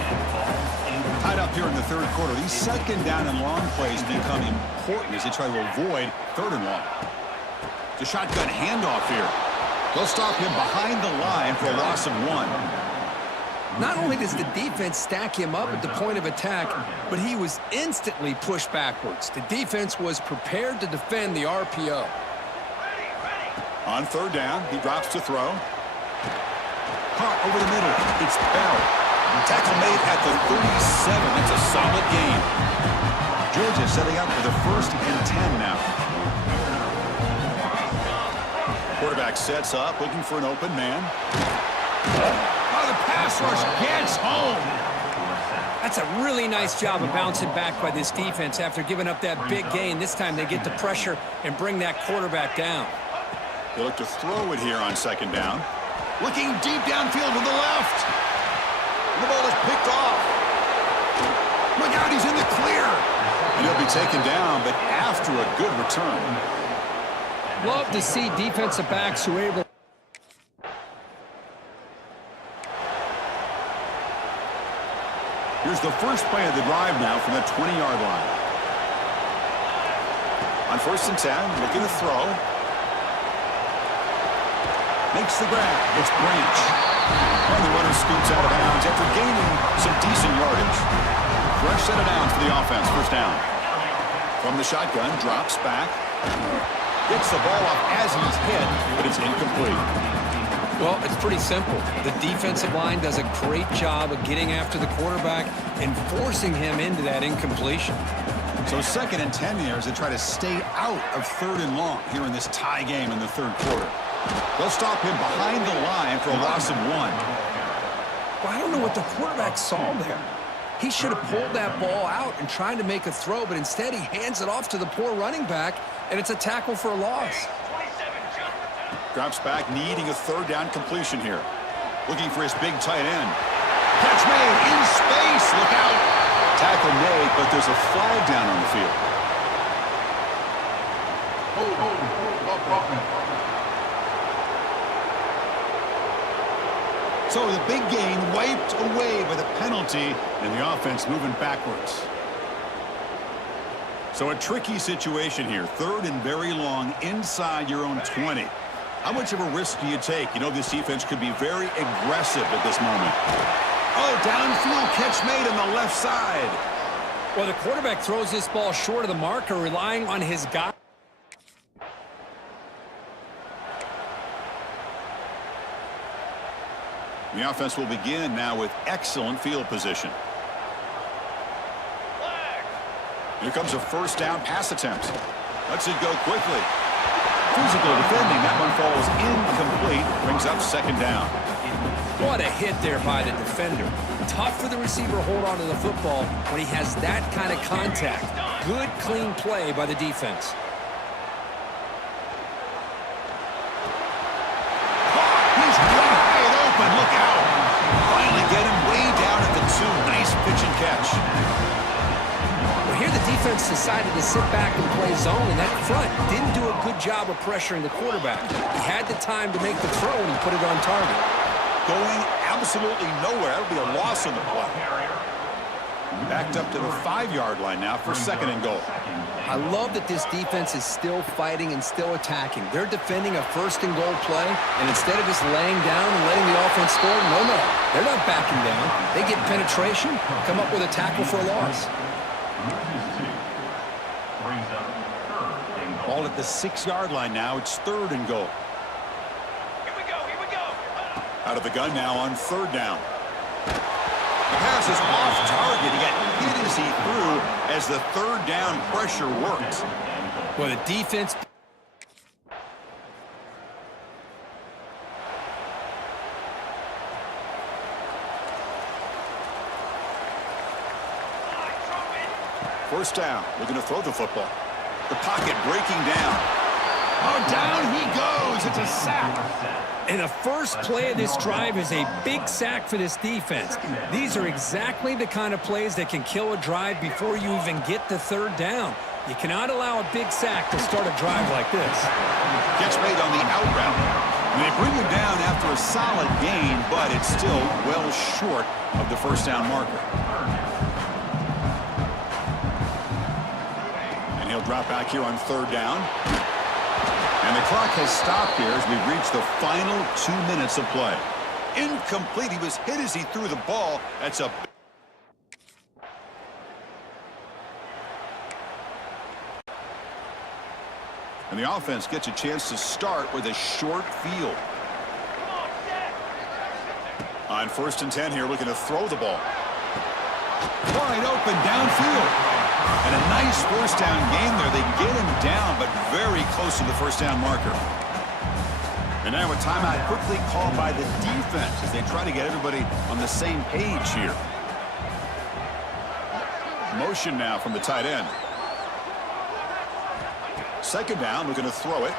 Tied up here in the third quarter. These second down and long plays become important as they try to avoid third and long. It's a shotgun handoff here. They'll stop him behind the line for a loss of 1. Not only does the defense stack him up at the point of attack, but he was instantly pushed backwards. The defense was prepared to defend the RPO. On third down, he drops to throw. Caught over the middle. It's Bell. Tackle made at the 37. That's a solid gain. Georgia setting up for the 1st and 10 now. Quarterback sets up, looking for an open man. Oh, the pass rush gets home. That's a really nice job of bouncing back by this defense after giving up that big gain. This time they get the pressure and bring that quarterback down. They look to throw it here on second down. Looking deep downfield to the left. The ball is picked off. Look out, he's in the clear. And he'll be taken down, but after a good return. Love to see defensive backs who are able. Here's the first play of the drive now from the 20-yard line. On 1st and 10, looking to throw. Makes the grab. It's Branch. And the runner scoots out of bounds after gaining some decent yardage. Fresh set of downs for the offense. First down. From the shotgun, drops back. Gets the ball off as he's hit, but it's incomplete. Well, it's pretty simple. The defensive line does a great job of getting after the quarterback and forcing him into that incompletion. So 2nd and 10 here as they try to stay out of 3rd and long here in this tie game in the 3rd quarter. They'll stop him behind the line for a loss of 1. Well, I don't know what the quarterback saw there. He should have pulled that ball out and tried to make a throw, but instead he hands it off to the poor running back, and it's a tackle for a loss. Drops back, needing a 3rd down completion here. Looking for his big tight end. Catch made in space. Look out. Tackle made, but there's a flag down on the field. So the big gain wiped away by the penalty, and the offense moving backwards. So a tricky situation here. 3rd and very long inside your own 20. How much of a risk do you take? You know this defense could be very aggressive at this moment. Oh, downfield catch made on the left side. Well, the quarterback throws this ball short of the marker, relying on his guy. The offense will begin now with excellent field position. Here comes a 1st down pass attempt. Lets it go quickly. Physical defending. That one falls incomplete. Brings up second down. What a hit there by the defender. Tough for the receiver to hold on to the football when he has that kind of contact. Good, clean play by the defense. He's wide open. Look out. Finally get him way down at the 2. Nice pitch and catch. Well, here the defense decided to sit back and play zone, and that front didn't do a good job of pressuring the quarterback. He had the time to make the throw, and he put it on target. Going absolutely nowhere. That'll be a loss on the play. Backed up to the 5-yard line now for second and goal. I love that this defense is still fighting and still attacking. They're defending a first and goal play, and instead of just laying down and letting the offense score, no, they're not backing down. They get penetration, come up with a tackle for a loss. Ball at the 6-yard line now. It's third and goal. Here we go, here we go. Out of the gun now on third down. The pass is off target. He got hit as he threw as the third down pressure worked. Well, the defense... First down. We're going to throw the football. The pocket breaking down. Oh, down he goes. It's a sack. And the first play of this drive is a big sack for this defense. These are exactly the kind of plays that can kill a drive before you even get to third down. You cannot allow a big sack to start a drive like this. Gets made on the out route. And they bring him down after a solid gain, but it's still well short of the first down marker. And he'll drop back here on third down. And the clock has stopped here as we've reached the final 2 minutes of play. Incomplete. He was hit as he threw the ball. That's a... And the offense gets a chance to start with a short field. On 1st and 10 here, looking to throw the ball. Wide open downfield. And a nice first down gain there. They get him down, but very close to the first down marker. And now a timeout quickly called by the defense as they try to get everybody on the same page here. Motion now from the tight end. Second down, looking to throw it.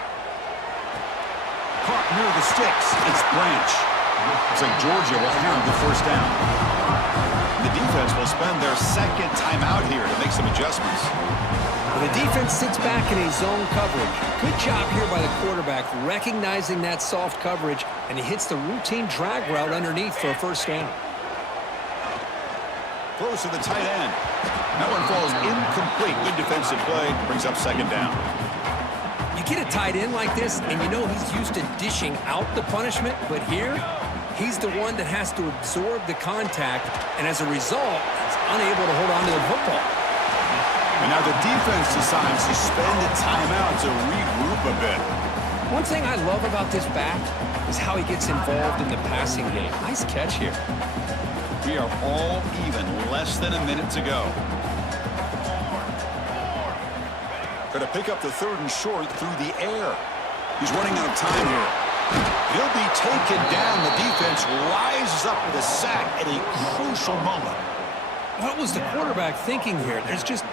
Caught near the sticks. It's Branch. Looks like Georgia will have the first down. The defense will spend their second timeout here to make some adjustments. The defense sits back in a zone coverage. Good job here by the quarterback recognizing that soft coverage, and he hits the routine drag route underneath for a first down. Throws to the tight end. That one falls incomplete. Good defensive play. Brings up second down. You get a tight end like this, and you know he's used to dishing out the punishment, but here, he's the one that has to absorb the contact, and as a result, he's unable to hold on to the football. And now the defense decides to spend a timeout to regroup a bit. One thing I love about this back is how he gets involved in the passing game. Nice catch here. We are all even, less than a minute to go. Going to pick up the third and short through the air. He's running out of time here. He'll be taken down. The defense rises up with a sack at a crucial moment. What was the quarterback thinking here? There's just...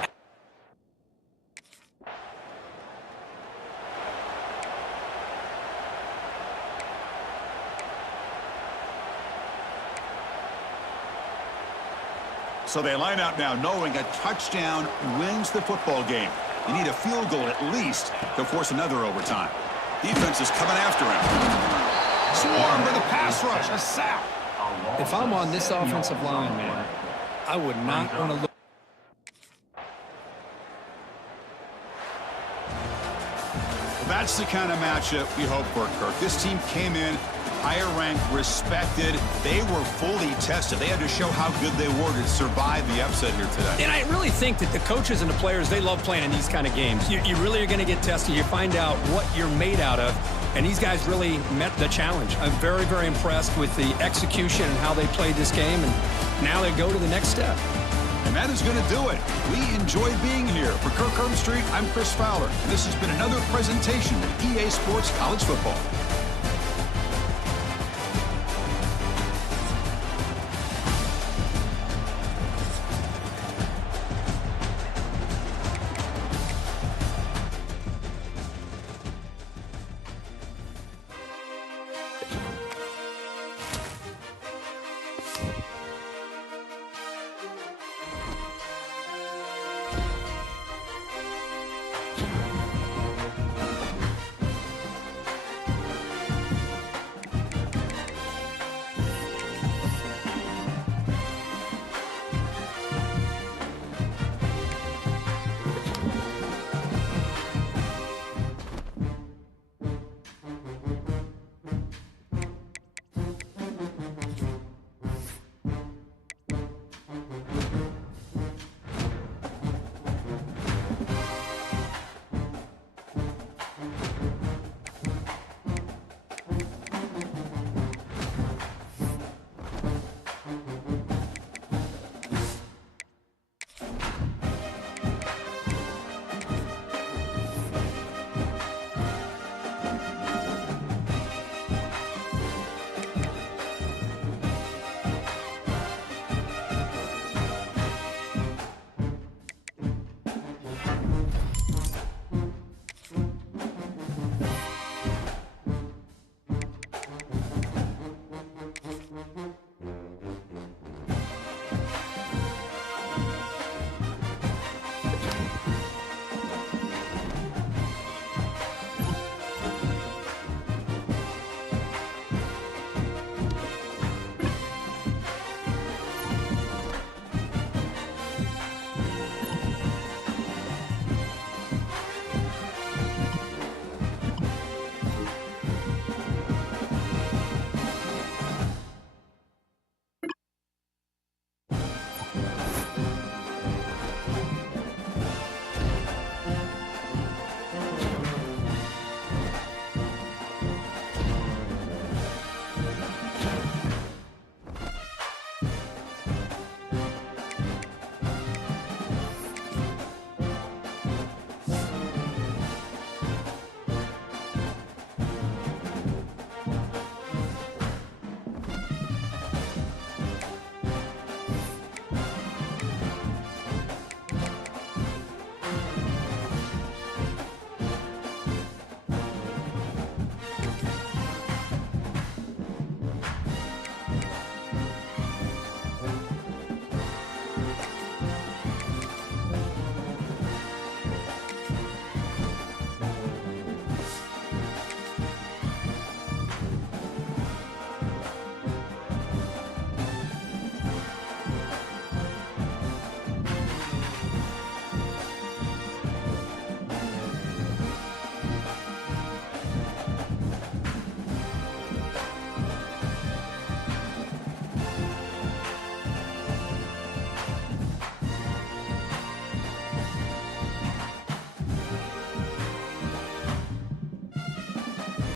So they line out now knowing a touchdown wins the football game. You need a field goal at least to force another overtime. Defense is coming after him. Swarm with a pass rush, a sack. If I'm on this offensive line, man, I would not want to look. That's the kind of matchup we hope for, Kirk. This team came in higher ranked, respected. They were fully tested. They had to show how good they were to survive the upset here today. And I really think that the coaches and the players, they love playing in these kind of games. You really are going to get tested. You find out what you're made out of. And these guys really met the challenge. I'm very, very impressed with the execution and how they played this game. And now they go to the next step. And that is going to do it. We enjoyed being here. For Kirk Herbstreit, I'm Chris Fowler. And this has been another presentation of EA Sports College Football.